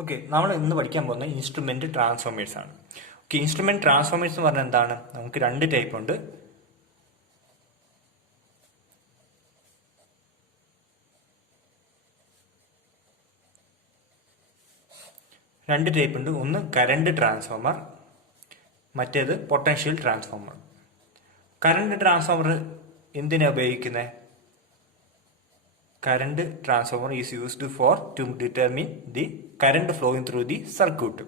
Okay, നമ്മൾ ഇന്ന് പഠിക്കാൻ പോകുന്ന ഇൻസ്ട്രുമെന്റ് ട്രാൻസ്ഫോമേഴ്സ് ആണ്. ഓക്കെ, ഇൻസ്ട്രുമെന്റ് ട്രാൻസ്ഫോമേഴ്സ് എന്ന് പറഞ്ഞാൽ എന്താണ്? നമുക്ക് രണ്ട് ടൈപ്പ് ഉണ്ട്. ഒന്ന് കറണ്ട് ട്രാൻസ്ഫോമർ, മറ്റേത് പൊട്ടൻഷ്യൽ ട്രാൻസ്ഫോമർ. കറണ്ട് ട്രാൻസ്ഫോമർ എന്തിനാ ഉപയോഗിക്കുന്നത്? Current transformer is used to determine the current flowing through the circuit.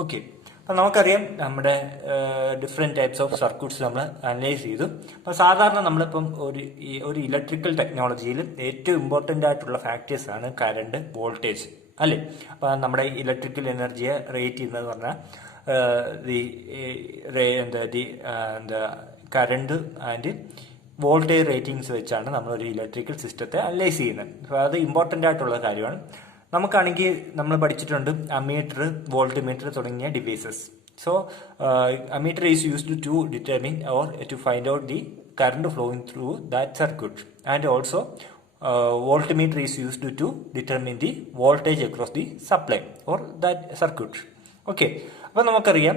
Okay, അപ്പം നമുക്കറിയാം നമ്മുടെ ഡിഫറെൻറ്റ് ടൈപ്സ് ഓഫ് സർക്യൂട്ട്സ് നമ്മൾ അനലൈസ് ചെയ്തു. അപ്പം സാധാരണ നമ്മളിപ്പം ഒരു ഇലക്ട്രിക്കൽ ടെക്നോളജിയിൽ ഏറ്റവും ഇമ്പോർട്ടൻ്റ് ആയിട്ടുള്ള ഫാക്ടേഴ്സ് ആണ് കറണ്ട്, വോൾട്ടേജ്, അല്ലേ? അപ്പം നമ്മുടെ ഇലക്ട്രിക്കൽ എനർജിയെ റേറ്റ് ചെയ്യുന്നതെന്ന് പറഞ്ഞാൽ കറണ്ട് ആൻഡ് വോൾട്ടേജ് റേറ്റിംഗ്സ് വെച്ചാണ് നമ്മളൊരു ഇലക്ട്രിക്കൽ സിസ്റ്റത്തെ അനലൈസ് ചെയ്യുന്നത്. അപ്പോൾ അത് ഇമ്പോർട്ടൻ്റ് ആയിട്ടുള്ള കാര്യമാണ്. നമുക്കാണെങ്കിൽ നമ്മൾ പഠിച്ചിട്ടുണ്ട് അമ്മീറ്റർ, വോൾട്ട് മീറ്റർ തുടങ്ങിയ devices. So ammeter is used to determine or to find out the current flowing through that circuit, and also voltmeter is used to determine the voltage across the supply or that circuit. Okay, അപ്പം നമുക്കറിയാം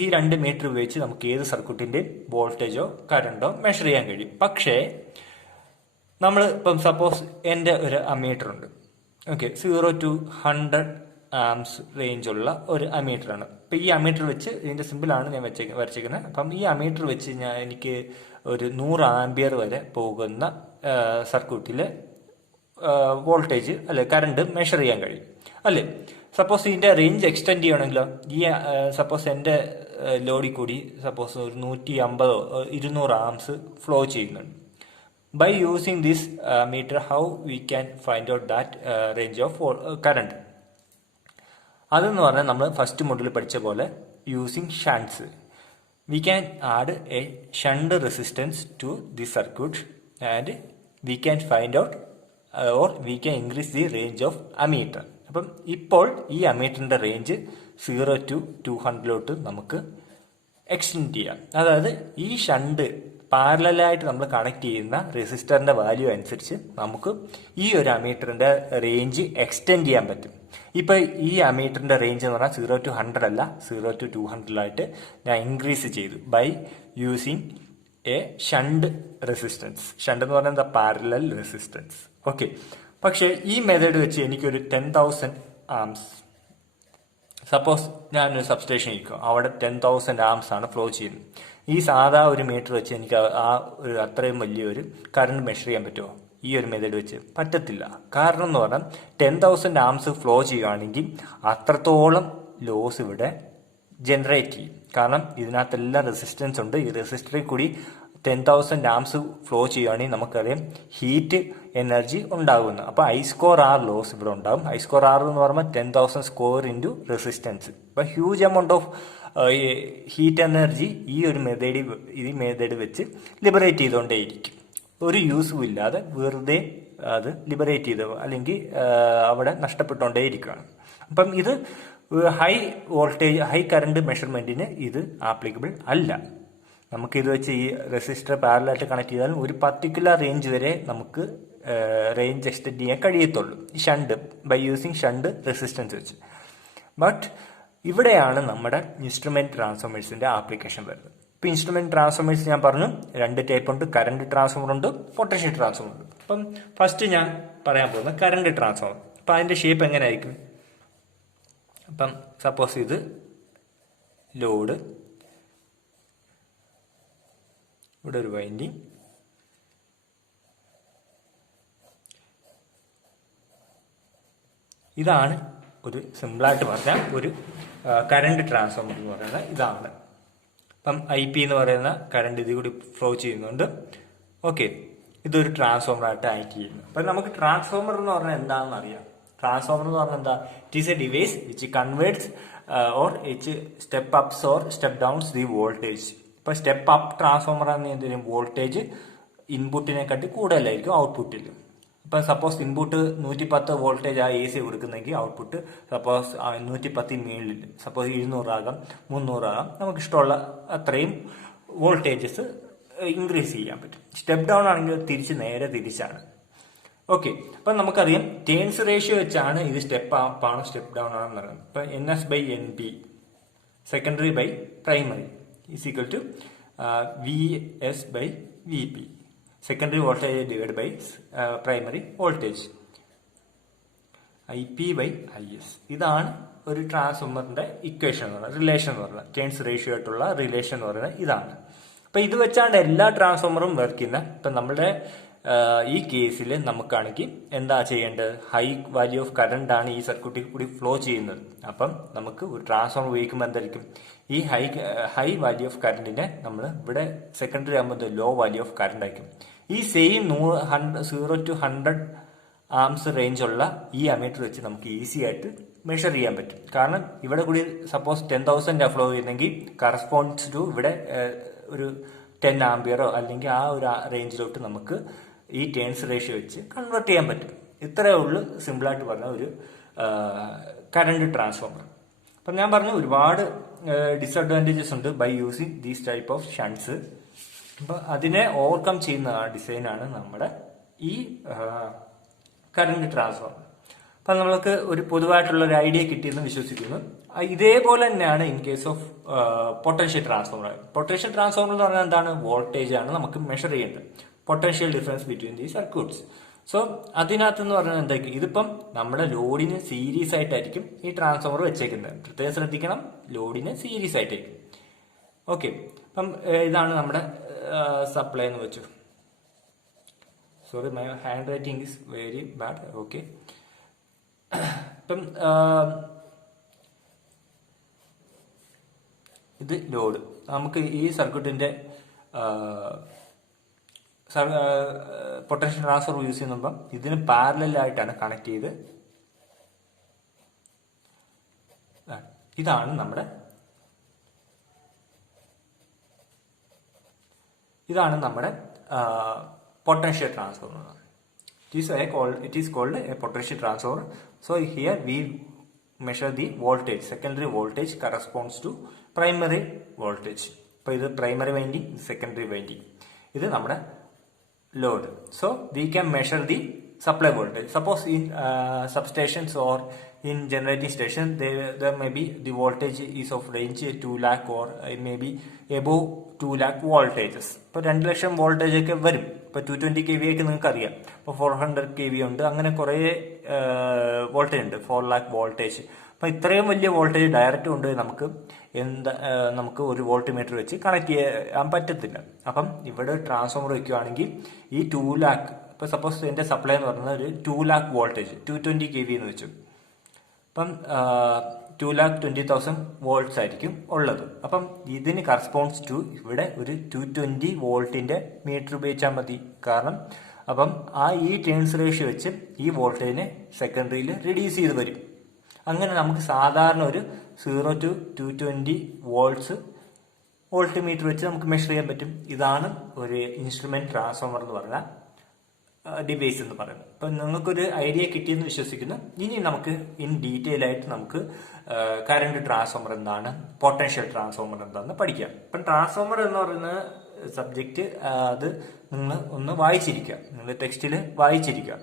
ഈ രണ്ട് metre ഉപയോഗിച്ച് നമുക്ക് ഏത് സർക്യൂട്ടിന്റെ വോൾട്ടേജോ കറണ്ടോ measure ചെയ്യാൻ കഴിയും. പക്ഷേ നമ്മൾ ഇപ്പം സപ്പോസ് എൻ്റെ ഒരു അമ്മീറ്റർ ഉണ്ട്. ഓക്കെ, 0 to 100 ആംസ് റേഞ്ച് ഉള്ള ഒരു അമ്മീറ്ററാണ്. അപ്പം ഈ അമ്മീറ്റർ വെച്ച്, ഇതിന്റെ സിമ്പിളാണ് ഞാൻ വരച്ചിരിക്കുന്നത്. അപ്പം ഈ അമ്മീറ്റർ വെച്ച് എനിക്ക് ഒരു 100 ആംപിയർ വരെ പോകുന്ന സർക്യൂട്ടിലെ വോൾട്ടേജ് അല്ലെ കറണ്ട് മെഷർ ചെയ്യാൻ കഴിയും, അല്ലേ? സപ്പോസ് ഇതിന്റെ റേഞ്ച് എക്സ്റ്റെൻഡ് ചെയ്യണമെങ്കിലോ, ഈ സപ്പോസ് എൻ്റെ ലോഡിൽ കൂടി സപ്പോസ് ഒരു 150 200 ആംസ് ഫ്ലോ ചെയ്യുന്നുണ്ട്. By using this meter how we can find out that range of current? അതെന്ന് പറഞ്ഞാൽ നമ്മൾ ഫസ്റ്റ് മോഡലിൽ പഠിച്ച പോലെ using shunts, we can add a shunt resistance to the circuit and we can find out or we can increase the range of ammeter. അപ്പം ഇപ്പോൾ ഈ അമ്മീറ്ററിന്റെ range 0 to 200 നമുക്ക് എക്സ്റ്റെൻഡ് ചെയ്യാം. അതായത് ഈ ഷണ്ട് പാരലായിട്ട് നമ്മൾ കണക്ട് ചെയ്യുന്ന റെസിസ്റ്ററിന്റെ വാല്യൂ അനുസരിച്ച് നമുക്ക് ഈ ഒരു അമ്മീറ്ററിന്റെ റേഞ്ച് എക്സ്റ്റെൻഡ് ചെയ്യാൻ പറ്റും. ഇപ്പൊ ഈ അമ്മീറ്ററിന്റെ റേഞ്ച് എന്ന് പറഞ്ഞാൽ 0 to 100 അല്ല, 0 to 200 ആയിട്ട് ഞാൻ ഇൻക്രീസ് ചെയ്തു by using a shunt resistance. Shunt എന്ന് പറഞ്ഞാൽ എന്താ? Parallel resistance. ഓക്കെ, പക്ഷെ ഈ മെത്തേഡ് വെച്ച് എനിക്കൊരു 10,000 ആംസ്, സപ്പോസ് ഞാനൊരു സബ്സ്റ്റേഷൻ ഇരിക്കും, അവിടെ 10,000 ആംസ് ആണ് ഫ്ലോ ചെയ്യുന്നത്. ഈ സാധാ ഒരു മീറ്റർ വെച്ച് എനിക്ക് ആ ഒരു അത്രയും വലിയൊരു കറണ്ട് മെഷർ ചെയ്യാൻ പറ്റുമോ? ഈ ഒരു മെത്തേഡ് വെച്ച് പറ്റത്തില്ല. കാരണം എന്ന് പറഞ്ഞാൽ 10,000 ആംസ് ഫ്ലോ ചെയ്യുകയാണെങ്കിൽ അത്രത്തോളം ലോസ് ഇവിടെ ജനറേറ്റ് ചെയ്യും. കാരണം ഇതിനകത്തെല്ലാം റെസിസ്റ്റൻസ് ഉണ്ട്. ഈ റെസിസ്റ്ററിൽ കൂടി 10,000 ആംസ് ഫ്ലോ ചെയ്യുകയാണെങ്കിൽ നമുക്കറിയാം ഹീറ്റ് എനർജി ഉണ്ടാകുന്നു. അപ്പോൾ I square R ലോസ് ഇവിടെ ഉണ്ടാകും. I square R എന്ന് പറയുമ്പോൾ 10,000 സ്ക്വയർ ഇൻറ്റു റെസിസ്റ്റൻസ്. അപ്പോൾ huge amount of heat energy ഈ മെത്തേഡ് വെച്ച് ലിബറേറ്റ് ചെയ്തുകൊണ്ടേയിരിക്കും. ഒരു യൂസും ഇല്ലാതെ വെറുതെ അത് ലിബറേറ്റ് ചെയ്ത് അല്ലെങ്കിൽ അവിടെ നഷ്ടപ്പെട്ടുകൊണ്ടേയിരിക്കുകയാണ്. അപ്പം ഇത് ഹൈ വോൾട്ടേജ്, ഹൈ കറണ്ട് മെഷർമെന്റിന് ഇത് ആപ്ലിക്കബിൾ അല്ല. നമുക്ക് ഇത് വെച്ച് ഈ റെസിസ്റ്റർ പാരലായിട്ട് കണക്ട് ചെയ്താലും ഒരു പർട്ടിക്കുലർ റേഞ്ച് വരെ നമുക്ക് റേഞ്ച് എക്സ്റ്റെൻഡ് ചെയ്യാൻ കഴിയത്തുള്ളൂ shunt, by using shunt resistance വെച്ച്. ബട്ട് ഇവിടെയാണ് നമ്മുടെ ഇൻസ്ട്രുമെന്റ് ട്രാൻസ്ഫോമേഴ്സിന്റെ ആപ്ലിക്കേഷൻ വരുന്നത്. ഇപ്പൊ ഇൻസ്ട്രുമെന്റ് ട്രാൻസ്ഫോമേഴ്സ് ഞാൻ പറഞ്ഞു രണ്ട് ടൈപ്പ് ഉണ്ട്. കറണ്ട് ട്രാൻസ്ഫോമർ ഉണ്ട്, പൊട്ടൻഷ്യൽ ട്രാൻസ്ഫോമർ ഉണ്ട്. അപ്പം ഫസ്റ്റ് ഞാൻ പറയാൻ പോകുന്നത് കറണ്ട് ട്രാൻസ്ഫോമർ. അപ്പൊ അതിന്റെ ഷേപ്പ് എങ്ങനെ ആയിരിക്കും? അപ്പം സപ്പോസ് ഇത് ലോഡ്, ഇവിടെ ഒരു വൈൻഡിങ്, ഇതാണ് ഒരു സിമ്പിളായിട്ട് പറഞ്ഞാൽ ഒരു കറണ്ട് ട്രാൻസ്ഫോമർ എന്ന് പറയുന്നത് ഇതാണ്. അപ്പം IP എന്ന് പറയുന്ന കറണ്ട് ഇതിൽ കൂടി ഫ്ലോ ചെയ്യുന്നുണ്ട്. ഓക്കെ, ഇതൊരു ട്രാൻസ്ഫോമർ ആയിട്ട് ആക്ട് ചെയ്യുന്നു. അപ്പം നമുക്ക് ട്രാൻസ്ഫോമർ എന്ന് പറഞ്ഞാൽ എന്താണെന്ന് അറിയാം. ട്രാൻസ്ഫോമർ എന്ന് പറഞ്ഞാൽ എന്താ? It is a device which converts or it step ups or step downs the voltage. ഇപ്പൊ സ്റ്റെപ്പ് അപ്പ് ട്രാൻസ്ഫോമർ ആണെന്ന് എന്തെങ്കിലും വോൾട്ടേജ് ഇൻപുട്ടിനെക്കാട്ടി കൂടുതലായിരിക്കും ഔട്ട്പുട്ടിൽ. ഇപ്പൊ സപ്പോസ് ഇൻപുട്ട് 110 വോൾട്ടേജ് ആ AC കൊടുക്കുന്നെങ്കിൽ ഔട്ട്പുട്ട് സപ്പോസ് 110 മേളിൽ, സപ്പോസ് 200 ആകാം, 300 ആകാം, നമുക്ക് ഇഷ്ടമുള്ള അത്രയും വോൾട്ടേജസ് ഇൻക്രീസ് ചെയ്യാൻ പറ്റും. സ്റ്റെപ്പ് ഡൗൺ ആണെങ്കിൽ നേരെ തിരിച്ചാണ്. ഓക്കെ, അപ്പൊ നമുക്കറിയാം ടേൺസ് റേഷ്യോ വെച്ചാണ് ഇത് സ്റ്റെപ്പ് അപ്പ് ആണോ സ്റ്റെപ്പ് ഡൗൺ ആണോ എന്ന് പറയുന്നത്. ഇപ്പൊ NS/NP secondary by primary is equal to VS/VP secondary voltage divide by primary voltage IP/IS. ഇതാണ് ഒരു ട്രാൻസ്ഫോമറിന്റെ ഇക്വേഷൻ എന്ന് പറയുന്നത്, റിലേഷൻ എന്ന് പറയുന്നത്, ടേൺസ് റേഷ്യോ ആയിട്ടുള്ള റിലേഷൻ എന്ന് പറയുന്നത് ഇതാണ്. അപ്പൊ ഇത് വെച്ചാണ് എല്ലാ ട്രാൻസ്ഫോമറും വർക്ക് ചെയ്യുന്നത്. ഇപ്പൊ നമ്മുടെ ഈ കേസിൽ നമുക്കാണെങ്കിൽ എന്താ ചെയ്യേണ്ടത്, ഹൈ വാല്യൂ ഓഫ് കറണ്ട് ആണ് ഈ സർക്യൂട്ടിൽ കൂടി ഫ്ലോ ചെയ്യുന്നത്. അപ്പം നമുക്ക് ഒരു ട്രാൻസ്ഫോമർ ഉപയോഗിക്കുമ്പോൾ എന്തായിരിക്കും, ഈ ഹൈ വാല്യൂ ഓഫ് കറണ്ടിനെ നമ്മൾ ഇവിടെ സെക്കൻഡറി ആകുമ്പോൾ ലോ വാല്യൂ ഓഫ് കറണ്ട് ആയിരിക്കും. ഈ സെയിം 0 to 100 ആംസ് റേഞ്ച് ഉള്ള ഈ അമീറ്റർ വെച്ച് നമുക്ക് ഈസി ആയിട്ട് മെഷർ ചെയ്യാൻ പറ്റും. കാരണം ഇവിടെ കൂടി സപ്പോസ് 10,000 ഫ്ലോ ചെയ്യുന്നെങ്കിൽ കറസ്പോണ്ട്സ് ടു ഇവിടെ ഒരു 10 ആംപിയറോ അല്ലെങ്കിൽ ആ ഒരു റേഞ്ചിലോട്ട് നമുക്ക് ഈ ടേൺസ് റേഷ്യോ വെച്ച് കൺവേർട്ട് ചെയ്യാൻ പറ്റും. ഇത്രയേ ഉള്ളൂ സിമ്പിളായിട്ട് പറഞ്ഞ ഒരു കറണ്ട് ട്രാൻസ്ഫോമർ. അപ്പം ഞാൻ പറഞ്ഞു ഒരുപാട് ഡിസഡ്വാൻറ്റേജസ് ഉണ്ട് by using these type of shunts. അപ്പം അതിനെ ഓവർകം ചെയ്യുന്ന ഡിസൈനാണ് നമ്മുടെ ഈ കറണ്ട് ട്രാൻസ്ഫോമർ. അപ്പം നമ്മൾക്ക് ഒരു പൊതുവായിട്ടുള്ള ഒരു ഐഡിയ കിട്ടിയെന്ന് വിശ്വസിക്കുന്നു. ഇതേപോലെ തന്നെയാണ് in case of potential transformer. Potential transformer എന്ന് പറഞ്ഞാൽ എന്താണ്, വോൾട്ടേജ് ആണ് നമുക്ക് മെഷർ ചെയ്യേണ്ടത്, potential difference between the circuits. So അതിനകത്ത് എന്ന് പറഞ്ഞാൽ എന്തായിരിക്കും, ഇതിപ്പം നമ്മുടെ ലോഡിന് സീരീസ് ആയിട്ടായിരിക്കും ഈ ട്രാൻസ്ഫോമർ വെച്ചേക്കുന്നത്. പ്രത്യേകം ശ്രദ്ധിക്കണം, ലോഡിന് സീരീസ് ആയിട്ടായിരിക്കും. ഓക്കെ, അപ്പം ഇതാണ് നമ്മുടെ സപ്ലൈ എന്ന് വെച്ചു. Sorry, my hand writing is very bad. Okay, ഇപ്പം ഇത് ലോഡ്. നമുക്ക് ഈ സർക്യൂട്ടിന്റെ പൊട്ടൻഷ്യൽ ട്രാൻസ്ഫർ യൂസ് ചെയ്യുമ്പം ഇതിന് പാരലലായിട്ടാണ് കണക്ട് ചെയ്ത്, ഇതാണ് നമ്മുടെ potential transformer. It is called a potential transformer. So here we measure the voltage. Secondary voltage corresponds to primary voltage. അപ്പോൾ ഇത് പ്രൈമറി വൈൻഡിങ്, സെക്കൻഡറി വൈൻഡിങ്, ഇത് നമ്മുടെ load. So we can measure the supply voltage. Suppose in substations or in generating station there may be the voltage is of range 2 lakh or it may be above 2 lakh voltages. ഇപ്പോൾ 2 ലക്ഷം voltage ഒക്കെ വരും. ഇപ്പൊ 220 kV ഒക്കെ നിങ്ങൾക്ക് അറിയാം. ഇപ്പൊ 400 kV ഉണ്ട്, അങ്ങനെ കുറെ വോൾട്ടേജ് ഉണ്ട്, 4 lakh വോൾട്ടേജ്. അപ്പൊ ഇത്രയും വലിയ വോൾട്ടേജ് ഡയറക്റ്റ് കൊണ്ട് നമുക്ക് ഒരു വോൾട്ട് മീറ്റർ വെച്ച് കണക്ട് ചെയ്യാൻ പറ്റത്തില്ല. അപ്പം ഇവിടെ ട്രാൻസ്ഫോമർ വെക്കുകയാണെങ്കിൽ ഈ 2 lakh, ഇപ്പൊ സപ്പോസ് എന്റെ സപ്ലൈ എന്ന് പറയുന്നത് ഒരു 2 lakh വോൾട്ടേജ് 220 kV എന്ന് വെച്ചു. അപ്പം 2,20,000 വോൾട്ട്സ് ആയിരിക്കും ഉള്ളത്. അപ്പം ഇതിന് കറസ്പോണ്ട്സ് ടു ഇവിടെ ഒരു 220 വോൾട്ടിന്റെ മീറ്റർ ഉപയോഗിച്ചാൽ മതി. കാരണം അപ്പം ഈ ടേൺസ് റേഷ്യോ വെച്ച് ഈ വോൾട്ടേജിനെ സെക്കൻഡറിയിൽ റിഡ്യൂസ് ചെയ്ത് വരും. അങ്ങനെ നമുക്ക് സാധാരണ ഒരു 0 to 220 വോൾട്ട് മീറ്റർ വെച്ച് നമുക്ക് മെഷർ ചെയ്യാൻ പറ്റും. ഇതാണ് ഒരു ഇൻസ്ട്രുമെന്റ് ട്രാൻസ്ഫോമർ എന്ന് പറഞ്ഞാൽ ഡിവൈസ് എന്ന് പറയുന്നത്. അപ്പൊ നിങ്ങൾക്കൊരു ഐഡിയ കിട്ടിയെന്ന് വിശ്വസിക്കുന്നു. ഇനി നമുക്ക് ഇൻ ഡീറ്റെയിൽ ആയിട്ട് നമുക്ക് കറണ്ട് ട്രാൻസ്ഫോമർ എന്താണ്, പൊട്ടൻഷ്യൽ ട്രാൻസ്ഫോമർ എന്താണെന്ന് പഠിക്കാം. ഇപ്പം ട്രാൻസ്ഫോമർ എന്ന് പറയുന്ന സബ്ജക്റ്റ് അത് നിങ്ങൾ ഒന്ന് വായിച്ചിരിക്കുക, നിങ്ങൾ ടെക്സ്റ്റിൽ വായിച്ചിരിക്കുക.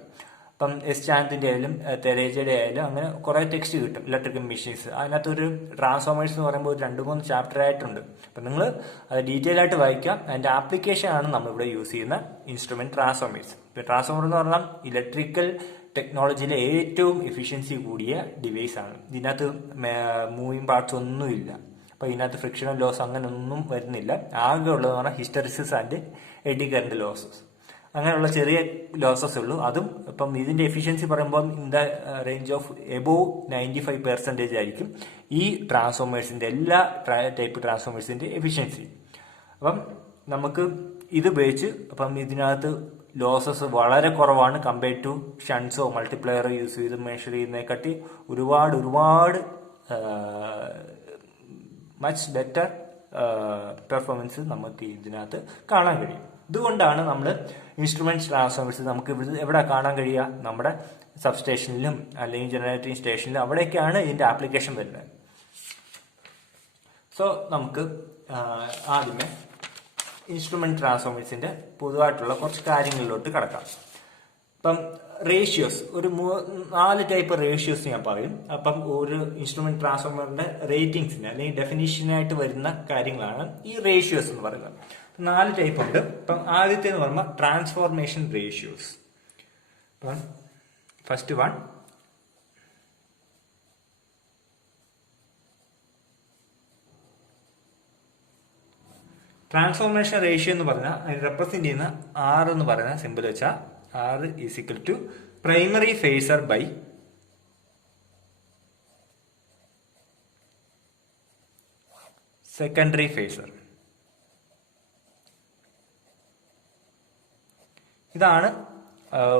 ഇപ്പം എസ് ചാന്തിന്റെ ആയാലും തെരേജയുടെ ആയാലും അങ്ങനെ കുറെ ടെക്സ്റ്റ് കിട്ടും, ഇലക്ട്രിക്കൽ മെഷീൻസ്. അതിനകത്തൊരു ട്രാൻസ്ഫോമേഴ്സ് എന്ന് പറയുമ്പോൾ ഒരു 2-3 ചാപ്റ്റർ ആയിട്ടുണ്ട്. അപ്പം നിങ്ങൾ അത് ഡീറ്റെയിൽ ആയിട്ട് വായിക്കാം. അതിന്റെ ആപ്ലിക്കേഷൻ ആണ് നമ്മളിവിടെ യൂസ് ചെയ്യുന്ന ഇൻസ്ട്രുമെന്റ് ട്രാൻസ്ഫോമേഴ്സ്. ഇപ്പം ട്രാൻസ്ഫോമർ എന്ന് പറഞ്ഞാൽ ഇലക്ട്രിക്കൽ ടെക്നോളജിയിലെ ഏറ്റവും എഫിഷ്യൻസി കൂടിയ ഡിവൈസ് ആണ്. ഇതിനകത്ത് മൂവിങ് പാർട്സ് ഒന്നുമില്ല. അപ്പൊ ഇതിനകത്ത് ഫ്രിക്ഷണൽ ലോസ് അങ്ങനെ ഒന്നും വരുന്നില്ല. ആകെ ഉള്ളതെന്ന് പറഞ്ഞാൽ hysteresis and AD current losses, അങ്ങനെയുള്ള ചെറിയ ലോസസ് ഉള്ളൂ. അതും ഇപ്പം ഇതിന്റെ എഫിഷ്യൻസി പറയുമ്പോൾ in the range of above 95% ആയിരിക്കും ഈ ട്രാൻസ്ഫോമേഴ്സിന്റെ എല്ലാ ടൈപ്പ് ട്രാൻസ്ഫോമേഴ്സിന്റെ എഫിഷ്യൻസി. അപ്പം നമുക്ക് ഇത് ഉപയോഗിച്ച് അപ്പം ഇതിനകത്ത് ലോസസ് വളരെ കുറവാണ് കമ്പയർ ടു ഷൺസോ മൾട്ടിപ്ലയറോ യൂസ് ചെയ്ത് മെഷർ ചെയ്യുന്നതിനെക്കാട്ടി ഒരുപാട് മച്ച് ബെറ്റർ പെർഫോമൻസ് നമുക്ക് ഇതിനകത്ത് കാണാൻ കഴിയും. ഇതുകൊണ്ടാണ് നമ്മൾ ഇൻസ്ട്രുമെന്റ്സ് ട്രാൻസ്ഫോമേഴ്സ് നമുക്ക് എവിടെ കാണാൻ കഴിയുക, നമ്മുടെ സബ്സ്റ്റേഷനിലും അല്ലെങ്കിൽ ജനറേറ്റിംഗ് സ്റ്റേഷനിലും, അവിടെയൊക്കെയാണ് ഇതിന്റെ ആപ്ലിക്കേഷൻ വരുന്നത്. സോ നമുക്ക് ആദ്യമേ ഇൻസ്ട്രുമെന്റ് ട്രാൻസ്ഫോമേഴ്സിന്റെ പൊതുവായിട്ടുള്ള കുറച്ച് കാര്യങ്ങളിലോട്ട് കടക്കാം. ഇപ്പം റേഷ്യോസ്, ഒരു 4 ടൈപ്പ് റേഷ്യോസ് ഞാൻ പറയും. അപ്പം ഒരു ഇൻസ്ട്രുമെന്റ് ട്രാൻസ്ഫോമറിന്റെ റേറ്റിംഗ്സിന് അല്ലെങ്കിൽ ഡെഫിനിഷനായിട്ട് വരുന്ന കാര്യങ്ങളാണ് ഈ റേഷ്യോസ് എന്ന് പറയുന്നത്. 4 ടൈപ്പ് ഉണ്ട്. ഇപ്പം ആദ്യത്തെ എന്ന് പറയുമ്പോൾ ട്രാൻസ്ഫോർമേഷൻ റേഷ്യോസ്. അപ്പം ഫസ്റ്റ് വൺ ട്രാൻസ്ഫോർമേഷൻ റേഷ്യോ എന്ന് പറഞ്ഞാൽ അതിന് റെപ്രസെന്റ് ചെയ്യുന്ന ആർ എന്ന് പറയുന്ന സിമ്പിൾ വെച്ചാൽ R is equal to primary phasor by secondary phasor. ഇതാണ്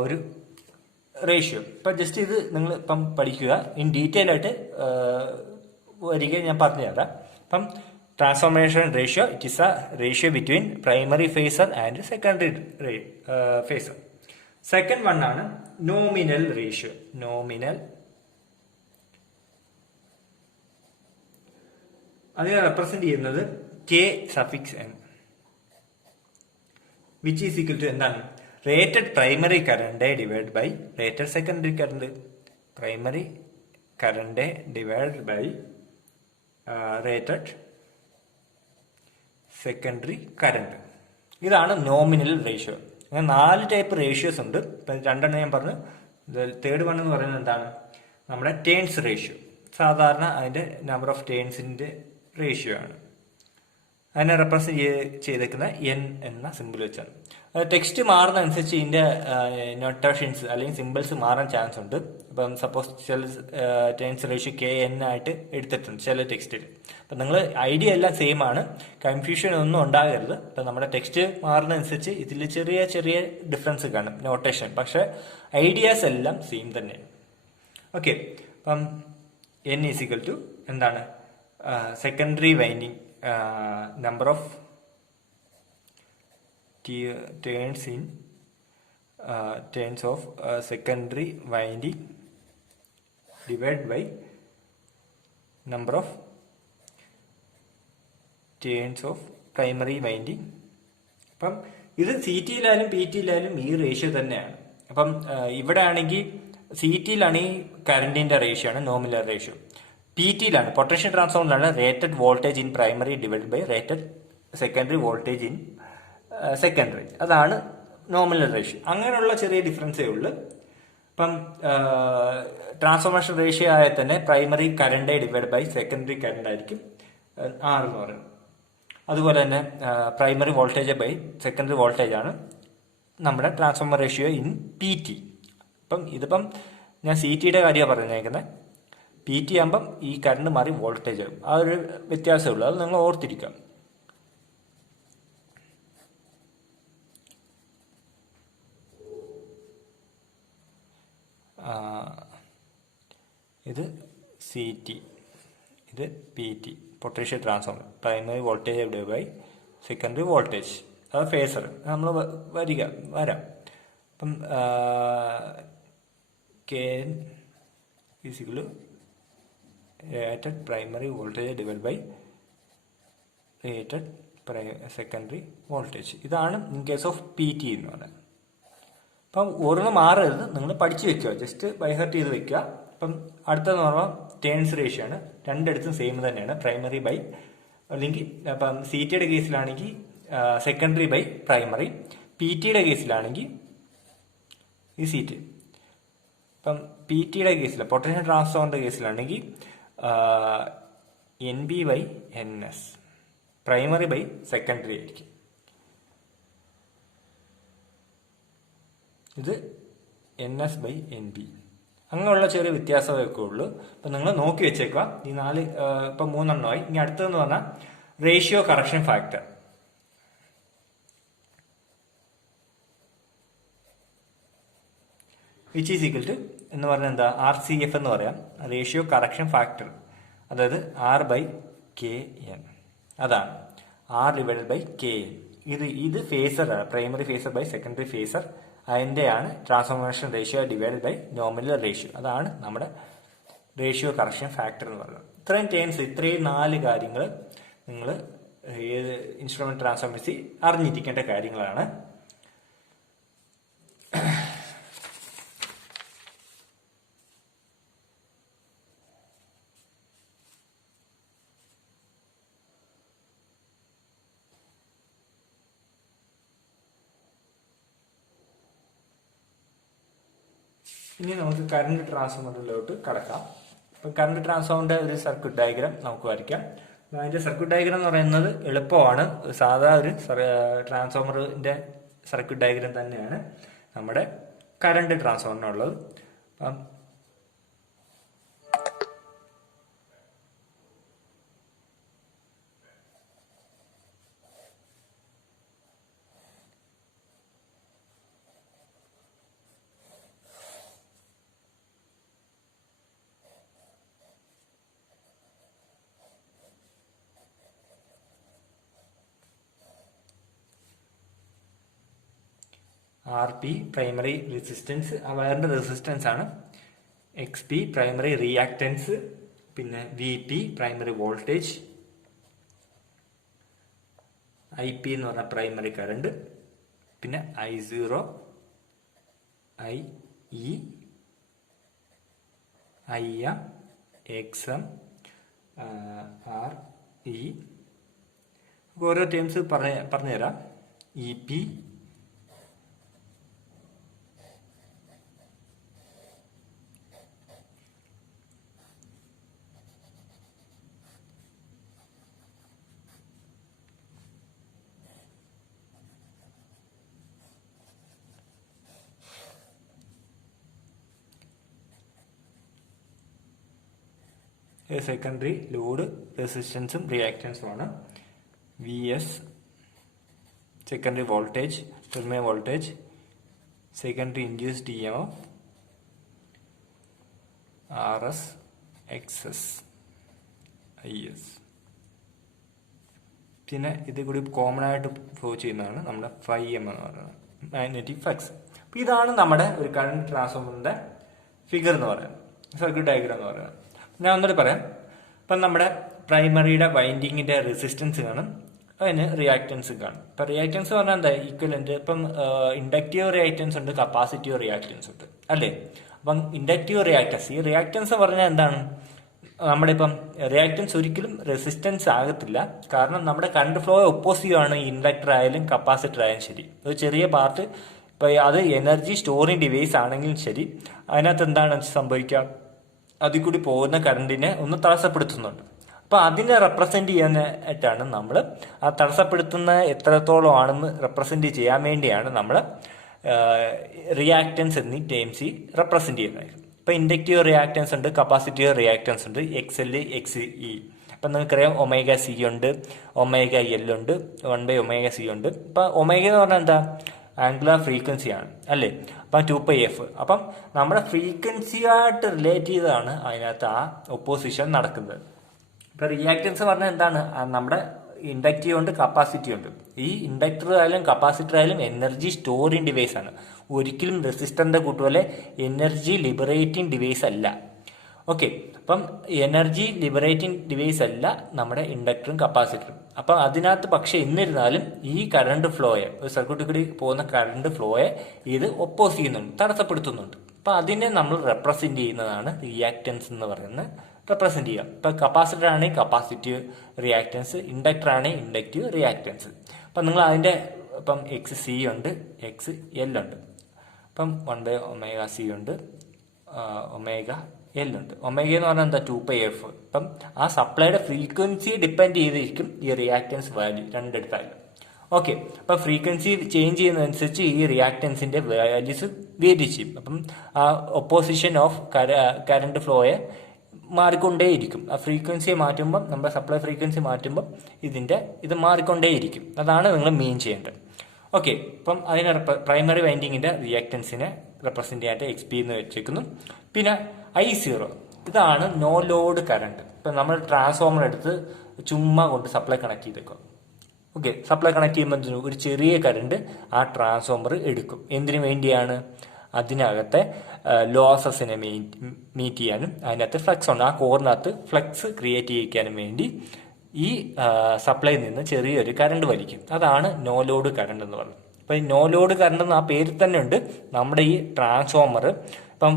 ഒരു റേഷ്യോ. ഇപ്പം ജസ്റ്റ് ഇത് നിങ്ങൾ ഇപ്പം പഠിക്കുക. ഇൻ ഡീറ്റെയിൽ ആയിട്ട് വരിക ഞാൻ പറഞ്ഞു തരാം. ഇപ്പം transformation ratio, it is a ratio between primary phasor and secondary phasor. Second one ആണ് നോമിനൽ റേഷ്യോ. നോമിനൽ അതിനെ റെപ്രസെന്റ് ചെയ്യുന്നത് K suffix N, which is equal to എന്താണ്? Rated primary current divide by rated secondary current. Primary current divide by rated secondary current. ഇതാണ് nominal ratio. അങ്ങനെ 4 type ratios ഉണ്ട്. ഇപ്പം 2 ഞാൻ പറഞ്ഞു. തേർഡ് വൺ എന്ന് പറയുന്നത് എന്താണ്? നമ്മുടെ ടേൺസ് റേഷ്യോ. സാധാരണ അതിന്റെ നമ്പർ ഓഫ് ടേൺസിന്റെ റേഷ്യോ ആണ്. അതിനെ റെപ്രസെന്റ് ചെയ്തേക്കുന്ന എൻ എന്ന സിമ്പിൾ വെച്ചാണ്. ടെക്സ്റ്റ് മാറുന്ന അനുസരിച്ച് ഇതിന്റെ നൊട്ടേഷൻസ് അല്ലെങ്കിൽ സിമ്പിൾസ് മാറാൻ ചാൻസ് ഉണ്ട്. ഇപ്പം സപ്പോസ് ചില ടേൺസ് റേഷ്യോ KN ആയിട്ട് എടുത്തിട്ടുണ്ട് ചില ടെക്സ്റ്റിൽ. അപ്പം നിങ്ങൾ ഐഡിയ എല്ലാം സെയിം ആണ്, കൺഫ്യൂഷൻ ഒന്നും ഉണ്ടാകരുത്. ഇപ്പം നമ്മുടെ ടെക്സ്റ്റ് മാറുന്ന അനുസരിച്ച് ഇതിൽ ചെറിയ ചെറിയ ഡിഫറൻസ് കാണും നോട്ടേഷൻ, പക്ഷെ ഐഡിയാസ് എല്ലാം സെയിം തന്നെയാണ്. ഓക്കെ. അപ്പം N ഈസ് ഈക്വൽ ടു എന്താണ്? Secondary winding number of turns in turns of secondary winding divided by number of turns of primary winding. അപ്പം ഇത് CT-യിലായാലും PT-യിലായാലും ഈ റേഷ്യോ തന്നെയാണ്. അപ്പം ഇവിടെ ആണെങ്കിൽ CT-യിലാണെങ്കിൽ കറണ്ടിന്റെ റേഷ്യോ ആണ് നോമിനൽ റേഷ്യോ. PT-യിലാണ് പൊട്ടൻഷ്യൽ ട്രാൻസ്ഫോമറിലാണ് rated voltage in primary divide by rated secondary voltage in secondary. അതാണ് നോമിനൽ റേഷ്യോ. അങ്ങനെയുള്ള ചെറിയ ഡിഫറൻസേ ഉള്ളൂ. ഇപ്പം ട്രാൻസ്ഫോർമേഷൻ റേഷ്യോ ആയാൽ തന്നെ primary current divide by secondary current ആയിരിക്കും R എന്ന് പറയുന്നത്. അതുപോലെ തന്നെ primary voltage by secondary voltage ആണ് നമ്മുടെ ട്രാൻസ്ഫോർമർ റേഷ്യോ ഇൻ PT. ഇപ്പം ഇതിപ്പം ഞാൻ CT-യുടെ കാര്യമാണ് പറഞ്ഞേക്കുന്നത്. PT ആകുമ്പം ഈ കറണ്ട് മാറി വോൾട്ടേജ് ആകും. ആ ഒരു വ്യത്യാസമേ ഉള്ളൂ. അത് നിങ്ങൾ ഓർത്തിരിക്കാം. ഇത് CT, ഇത് PT, potential transformer. Primary voltage divide by secondary voltage. അത് ഫേസർ നമ്മൾ വരാം. അപ്പം KN is equal to rated primary voltage divided by rated secondary voltage. ഇതാണ് ഇൻ കേസ് ഓഫ് PT എന്ന് പറയുന്നത്. അപ്പം ഓരോന്ന് മാറരുത്, നിങ്ങൾ പഠിച്ചു വെക്കുക, ജസ്റ്റ് ബൈഹർട്ട് ചെയ്ത് വെക്കുക. അപ്പം അടുത്തെന്ന് പറഞ്ഞാൽ ടേൺസ് റേഷ്യോ ആണ്. രണ്ടിടത്തും സെയിം തന്നെയാണ്, പ്രൈമറി ബൈ അല്ലെങ്കിൽ അപ്പം CT-യുടെ കേസിലാണെങ്കിൽ സെക്കൻഡറി ബൈ പ്രൈമറി, PT-യുടെ കേസിലാണെങ്കിൽ ഈ CT. ഇപ്പം PT-യുടെ കേസിൽ പൊട്ടൻഷ്യൽ ട്രാൻസ്ഫോമറിന്റെ കേസിലാണെങ്കിൽ NB by NS, primary by secondary ആയിരിക്കും. ഇത് NS ബൈ NB. അങ്ങനെയുള്ള ചെറിയ വ്യത്യാസമൊക്കെ ഉള്ളൂ. അപ്പം നിങ്ങൾ നോക്കി വെച്ചേക്കുക. ഈ 4 ഇപ്പം 3 എണ്ണമായി. ഇനി അടുത്തതെന്ന് പറഞ്ഞാൽ ratio correction factor. Which is equal to എന്ന് പറഞ്ഞാൽ എന്താ? RCF എന്ന് പറയാം, റേഷ്യോ കറക്ഷൻ ഫാക്ടർ. അതായത് R/KN. അതാണ് R ഡിവൈഡഡ് ബൈ KN. ഇത് ഫേസറാണ്, primary phasor by secondary phasor. അതിൻ്റെയാണ് transformation ratio divided by nominal ratio. അതാണ് നമ്മുടെ റേഷ്യോ കറക്ഷൻ ഫാക്ടർ എന്ന് പറയുന്നത്. ഇത്രയും ടേംസ്, ഇത്രയും 4 കാര്യങ്ങൾ നിങ്ങൾ ഏത് ഇൻസ്ട്രുമെന്റ് ട്രാൻസ്ഫോർമേഴ്സ് അറിഞ്ഞിരിക്കേണ്ട കാര്യങ്ങളാണ്. ഇനി നമുക്ക് കറണ്ട് ട്രാൻസ്ഫോമറിലോട്ട് കടക്കാം. അപ്പം കറണ്ട് ട്രാൻസ്ഫോമറിന്റെ ഒരു സർക്യൂട്ട് ഡയഗ്രാം നമുക്ക് വരയ്ക്കാം. അതിന്റെ സർക്യൂട്ട് ഡയഗ്രാം എന്ന് പറയുന്നത് എളുപ്പമാണ്. സാധാ ഒരു ട്രാൻസ്ഫോമറിന്റെ സർക്യൂട്ട് ഡയഗ്രാം തന്നെയാണ് നമ്മുടെ കറണ്ട് ട്രാൻസ്ഫോമറിനുള്ളത്. അപ്പം RP പ്രൈമറി റെസിസ്റ്റൻസ്, വയറിന്റെ റെസിസ്റ്റൻസ് ആണ്. XP പ്രൈമറി റിയാക്ടൻസ്, പിന്നെ VP പ്രൈമറി വോൾട്ടേജ്, IP എന്ന് പറഞ്ഞ പ്രൈമറി കറണ്ട്, പിന്നെ I0, IE, IM, XM, RE. ഓരോ ടേംസ് പറഞ്ഞുതരാം. EP, സെക്കൻഡറി ലോഡ് റെസിസ്റ്റൻസും റിയാക്ടൻസുമാണ്. VS secondary voltage, terminal voltage, secondary induced EMF, RS, XS, IS. പിന്നെ ഇത് കൂടി കോമൺ ആയിട്ട് ഫ്ലോ ചെയ്യുന്നതാണ് നമ്മുടെ 5M എന്ന് പറയുന്നത്, മാഗ്നറ്റിക് ഫ്ലക്സ്. അപ്പൊ ഇതാണ് നമ്മുടെ ഒരു കറണ്ട് ട്രാൻസ്ഫോമറിന്റെ ഫിഗർ എന്ന് പറയുന്നത്, സർക്യൂട്ട് ഡയഗ്രാം എന്ന് പറയുന്നത്. ഞാൻ ഒന്നുകൂടി പറയാം. ഇപ്പം നമ്മുടെ പ്രൈമറിയുടെ വൈൻഡിങ്ങിന്റെ റെസിസ്റ്റൻസ് കാണും, അതിന് റിയാക്ടൻസ് കാണും. ഇപ്പം റിയാക്ടൻസ് പറഞ്ഞാൽ എന്താ, ഈക്വലന്റ്. ഇപ്പം ഇൻഡക്റ്റീവ് റിയാക്ടൻസ് ഉണ്ട്, കപ്പാസിറ്റീവ് റിയാക്ടൻസ് ഉണ്ട്, അല്ലേ? അപ്പം ഇൻഡക്റ്റീവ് റിയാക്ടൻസ്, ഈ റിയാക്ടൻസ് പറഞ്ഞാൽ എന്താണ്, നമ്മുടെ ഇപ്പം റിയാക്ടൻസ് ഒരിക്കലും റെസിസ്റ്റൻസ് ആകത്തില്ല. കാരണം നമ്മുടെ കറണ്ട് ഫ്ലോ ഒപ്പോസിറ്റീവ് ആണ്. ഇൻഡക്ടർ ആയാലും കപ്പാസിറ്റർ ആയാലും ശരി, ഒരു ചെറിയ പാർട്ട് ഇപ്പൊ അത് എനർജി സ്റ്റോറിംഗ് ഡിവൈസ് ആണെങ്കിലും ശരി, അതിനകത്ത് എന്താണ് സംഭവിക്കുക, അതിൽ കൂടി പോകുന്ന കറണ്ടിനെ ഒന്ന് തടസ്സപ്പെടുത്തുന്നുണ്ട്. അപ്പൊ അതിനെ റെപ്രസെന്റ് ചെയ്യാനായിട്ടാണ് നമ്മൾ ആ തടസ്സപ്പെടുത്തുന്ന എത്രത്തോളം ആണെന്ന് റെപ്രസെന്റ് ചെയ്യാൻ വേണ്ടിയാണ് നമ്മൾ റിയാക്ടൻസ് എന്നീ ടേംസ് റെപ്രസെന്റ് ചെയ്യുന്നത്. ഇപ്പൊ ഇൻഡക്റ്റീവ് റിയാക്ടൻസ് ഉണ്ട്, കപ്പാസിറ്റീവ് റിയാക്ടൻസ് ഉണ്ട്, XL, XE. അപ്പൊ നിങ്ങൾക്കറിയാം ωc ഉണ്ട്, ωL ഉണ്ട്, 1/ωc ഉണ്ട്. ഇപ്പൊ ഒമേഗ എന്ന് പറഞ്ഞാൽ എന്താ, ആംഗുലാർ ഫ്രീക്വൻസി ആണ്, അല്ലേ? അപ്പം 2πf. അപ്പം നമ്മുടെ ഫ്രീക്വൻസിയായിട്ട് റിലേറ്റ് ചെയ്താണ് അതിനകത്ത് ആ ഒപ്പോസിഷൻ നടക്കുന്നത്. ഇപ്പൊ റിയാക്ടൻസ് പറഞ്ഞാൽ എന്താണ്, നമ്മുടെ ഇൻഡക്റ്റീവ് ഉണ്ട്, കപ്പാസിറ്റീവ് ഉണ്ട്. ഈ ഇൻഡക്ടർ ആയാലും കപ്പാസിറ്റർ ആയാലും എനർജി സ്റ്റോറിംഗ് ഡിവൈസ് ആണ്. ഒരിക്കലും റെസിസ്റ്ററിന്റെ കൂട്ടുപോലെ എനർജി ലിബറേറ്റിംഗ് ഡിവൈസ് അല്ല. ഓക്കെ, അപ്പം എനർജി ലിബറേറ്റിംഗ് ഡിവൈസ് അല്ല നമ്മുടെ ഇൻഡക്ടറും കപ്പാസിറ്ററും. അപ്പം അതിനകത്ത് പക്ഷെ എന്നിരുന്നാലും ഈ കറണ്ട് ഫ്ലോയെ, ഒരു സർക്യൂട്ടിൽ കൂടി പോകുന്ന കറണ്ട് ഫ്ലോയെ ഇത് ഒപ്പോസ് ചെയ്യുന്നുണ്ട്, തടസ്സപ്പെടുത്തുന്നുണ്ട്. അപ്പൊ അതിനെ നമ്മൾ റെപ്രസെന്റ് ചെയ്യുന്നതാണ് റിയാക്ടൻസ് എന്ന് പറയുന്നത്. റെപ്രസെന്റ് ചെയ്യുക. ഇപ്പൊ കപ്പാസിറ്റർ ആണെങ്കിൽ കപ്പാസിറ്റീവ് റിയാക്ടൻസ്, ഇൻഡക്ടർ ആണെങ്കിൽ ഇൻഡക്റ്റീവ് റിയാക്ടൻസ്. അപ്പം നിങ്ങൾ അതിന്റെ ഇപ്പം XC ഉണ്ട്, XL ഉണ്ട്. അപ്പം 1/ωc ഉണ്ട്, ωL ഉണ്ട്. ഒമേഗ എന്ന് പറഞ്ഞാൽ എന്താ, 2πf. അപ്പം ആ സപ്ലൈയുടെ ഫ്രീക്വൻസി ഡിപ്പെൻഡ് ചെയ്തിരിക്കും ഈ റിയാക്ടൻസ് വാല്യൂ രണ്ടിടത്തായാലും. ഓക്കെ, അപ്പൊ ഫ്രീക്വൻസി ചേഞ്ച് ചെയ്യുന്നതനുസരിച്ച് ഈ റിയാക്ടൻസിന്റെ വാല്യൂസ് വേരി ചെയ്യും. അപ്പം ആ ഒപ്പോസിഷൻ ഓഫ് കറണ്ട് ഫ്ലോയെ മാറിക്കൊണ്ടേയിരിക്കും. ആ ഫ്രീക്വൻസിയെ മാറ്റുമ്പം, നമ്മുടെ സപ്ലൈ ഫ്രീക്വൻസി മാറ്റുമ്പം ഇത് മാറിക്കൊണ്ടേയിരിക്കും. അതാണ് നിങ്ങൾ മീൻ ചെയ്യേണ്ടത്. ഓക്കെ, അപ്പം അതിന് പ്രൈമറി വൈൻഡിങ്ങിന്റെ റിയാക്ടൻസിനെ റെപ്രസെന്റ് ചെയ്യാനായിട്ട് XP എന്ന് വെച്ചേക്കുന്നു. പിന്നെ I0, ഇതാണ് നോ ലോഡ് കറണ്ട്. ഇപ്പം നമ്മൾ ട്രാൻസ്ഫോമർ എടുത്ത് ചുമ്മാ കൊണ്ട് സപ്ലൈ കണക്ട് ചെയ്തേക്കും. ഓക്കെ, സപ്ലൈ കണക്ട് ചെയ്യുമ്പോൾ ഒരു ചെറിയ കറണ്ട് ആ ട്രാൻസ്ഫോമർ എടുക്കും. എന്തിനു വേണ്ടിയാണ്, അതിനകത്തെ ലോസസിനെ മീറ്റ് ചെയ്യാനും അതിനകത്ത് ഫ്ലക്സ് ഉണ്ട്, ആ കോറിനകത്ത് ഫ്ലക്സ് ക്രിയേറ്റ് ചെയ്യിക്കാനും വേണ്ടി ഈ സപ്ലൈയിൽ നിന്ന് ചെറിയൊരു കറണ്ട് വലിക്കും. അതാണ് നോ ലോഡ് കറണ്ട് എന്ന് പറയുന്നത്. അപ്പം ഈ നോ ലോഡ് കറണ്ട് എന്ന് ആ പേരിൽ തന്നെ ഉണ്ട്. നമ്മുടെ ഈ ട്രാൻസ്ഫോമർ ഇപ്പം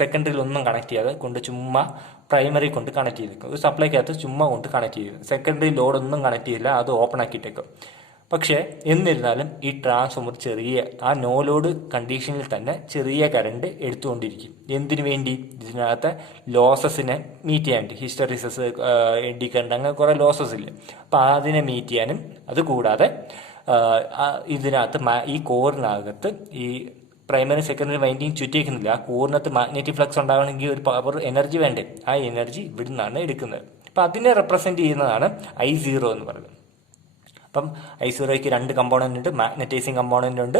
സെക്കൻഡറിയിൽ ഒന്നും കണക്ട് ചെയ്യാതെ കൊണ്ട് ചുമ്മാ പ്രൈമറി കൊണ്ട് കണക്ട് ചെയ്തേക്കും. ഒരു സപ്ലൈക്കകത്ത് ചുമ്മാ കൊണ്ട് കണക്ട് ചെയ്തു. സെക്കൻഡറി ലോഡൊന്നും കണക്ട് ചെയ്തില്ല, അത് ഓപ്പൺ ആക്കിയിട്ടേക്കും. പക്ഷേ എന്നിരുന്നാലും ഈ ട്രാൻസ്ഫോമർ ചെറിയ ആ നോ ലോഡ് കണ്ടീഷനിൽ തന്നെ ചെറിയ കറണ്ട് എടുത്തുകൊണ്ടിരിക്കും. എന്തിനു വേണ്ടി? ഇതിനകത്ത് ലോസസിനെ മീറ്റ് ചെയ്യാൻ വേണ്ടി. ഹിസ്റ്ററിസസ്, എഡി കറണ്ട്, അങ്ങനെ കുറേ ലോസസ് ഇല്ലേ. അപ്പം അതിനെ മീറ്റ് ചെയ്യാനും, അതുകൂടാതെ ഇതിനകത്ത് ഈ കോറിനകത്ത് ഈ പ്രൈമറി സെക്കൻഡറി വൈൻഡിങ് ചുറ്റിയേക്കുന്നില്ല. ആ കോറിനകത്ത് മാഗ്നറ്റിക് ഫ്ലക്സ് ഉണ്ടാവണമെങ്കിൽ ഒരു പവർ എനർജി വേണ്ടേ? ആ എനർജി ഇവിടെ നിന്നാണ് എടുക്കുന്നത്. അപ്പം അതിനെ റെപ്രസെൻറ്റ് ചെയ്യുന്നതാണ് I0 എന്ന് പറയുന്നത്. അപ്പം I0ക്ക് 2 കമ്പോണൻ്റ് ഉണ്ട്. മാഗ്നറ്റൈസിങ് കമ്പോണൻ്റ് ഉണ്ട്,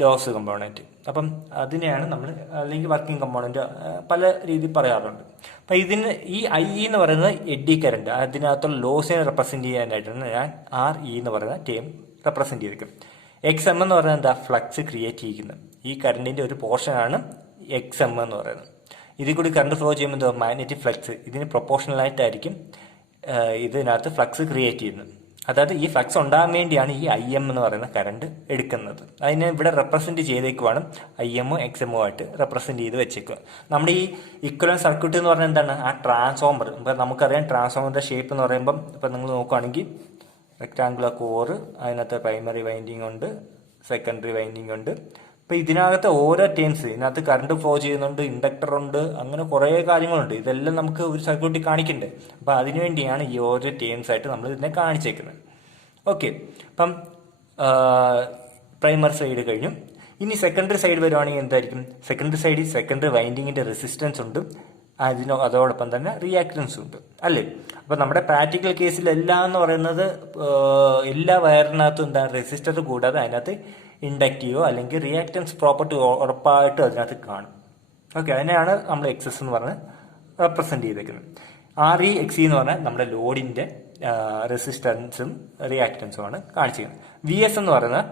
ലോസ് കമ്പോണൻറ്റ്. അപ്പം അതിനെയാണ് നമ്മൾ, അല്ലെങ്കിൽ വർക്കിംഗ് കമ്പോണൻറ്റ്, പല രീതിയിൽ പറയാറുണ്ട്. അപ്പം ഇതിന് ഈ IE എന്ന് പറയുന്നത് എഡി കറണ്ട്, അതിനകത്തുള്ള ലോസിനെ റെപ്രസെൻറ്റ് ചെയ്യാനായിട്ടാണ് ഞാൻ RE എന്ന് പറയുന്ന ടേം റെപ്രസെൻറ്റ് ചെയ്തിരിക്കും. XM എന്ന് പറയുന്നത് എന്താ? ഫ്ലക്സ് ക്രിയേറ്റ് ചെയ്യിക്കുന്നത്. ഈ കറണ്ടിൻ്റെ ഒരു പോർഷനാണ് XM എന്ന് പറയുന്നത്. ഇതിൽ കൂടി കറണ്ട് ഫ്ലോ ചെയ്യുമ്പോൾ എന്താ? മാഗ്നറ്റിക് ഫ്ലക്സ് ഇതിന് പ്രൊപ്പോർഷണലായിട്ടായിരിക്കും ഇതിനകത്ത് ഫ്ലക്സ് ക്രിയേറ്റ് ചെയ്യുന്നത്. അതായത് ഈ ഫ്ലക്സ് ഉണ്ടാകാൻ വേണ്ടിയാണ് ഈ IM എന്ന് പറയുന്ന കറണ്ട് എടുക്കുന്നത്. അതിനെ ഇവിടെ റെപ്രസെൻറ്റ് ചെയ്തേക്കുവാണ് IM XM ആയിട്ട് റെപ്രസെൻറ്റ് ചെയ്ത് വെച്ചേക്കുക. നമ്മുടെ ഈ ഇക്വലന്റ് സർക്യൂട്ട് എന്ന് പറഞ്ഞാൽ എന്താണ്? ആ ട്രാൻസ്ഫോമർ. ഇപ്പം നമുക്കറിയാം ട്രാൻസ്ഫോമറിൻ്റെ ഷേപ്പ് എന്ന് പറയുമ്പം ഇപ്പം നിങ്ങൾ നോക്കുകയാണെങ്കിൽ റെക്ടാങ്കുലർ കോറ്, അതിനകത്ത് പ്രൈമറി വൈൻഡിങ് ഉണ്ട്, സെക്കൻഡറി വൈൻഡിങ് ഉണ്ട്. അപ്പം ഇതിനകത്ത് ഓരോ ടേംസ്, ഇതിനകത്ത് കറണ്ട് ഫ്ലോ ചെയ്യുന്നുണ്ട്, ഇൻഡക്ടർ ഉണ്ട്, അങ്ങനെ കുറേ കാര്യങ്ങളുണ്ട്. ഇതെല്ലാം നമുക്ക് ഒരു സർക്യൂട്ടിൽ കാണിക്കണ്ടേ? അപ്പം അതിനുവേണ്ടിയാണ് ഈ ഓരോ ടേംസ് ആയിട്ട് നമ്മൾ ഇതിനെ കാണിച്ചേക്കുന്നത്. ഓക്കെ, അപ്പം പ്രൈമറി സൈഡ് കഴിഞ്ഞു. ഇനി സെക്കൻഡറി സൈഡ് വരുവാണെങ്കിൽ എന്തായിരിക്കും? സെക്കൻഡറി സൈഡിൽ സെക്കൻഡറി വൈൻഡിങ്ങിൻ്റെ റെസിസ്റ്റൻസ് ഉണ്ട്, അതോടൊപ്പം തന്നെ റിയാക്ടൻസ് ഉണ്ട്, അല്ലേ? അപ്പം നമ്മുടെ പ്രാക്ടിക്കൽ കേസിൽ എല്ലാം എന്ന് പറയുന്നത് എല്ലാ വയറിനകത്തും എന്താണ്? റെസിസ്റ്റർ കൂടാതെ അതിനകത്ത് ഇൻഡക്റ്റീവോ അല്ലെങ്കിൽ റിയാക്ടൻസ് പ്രോപ്പർട്ടി ഉറപ്പായിട്ടും അതിനകത്ത് കാണും. ഓക്കെ, അതിനെയാണ് നമ്മൾ XS എന്ന് പറഞ്ഞ് റെപ്രസെൻറ്റ് ചെയ്തേക്കുന്നത്. RE XE എന്ന് പറഞ്ഞാൽ നമ്മുടെ ലോഡിൻ്റെ റെസിസ്റ്റൻസും റിയാക്ടൻസുമാണ് കാണിച്ചിരിക്കുന്നത്. VS എന്ന് പറയുന്നത്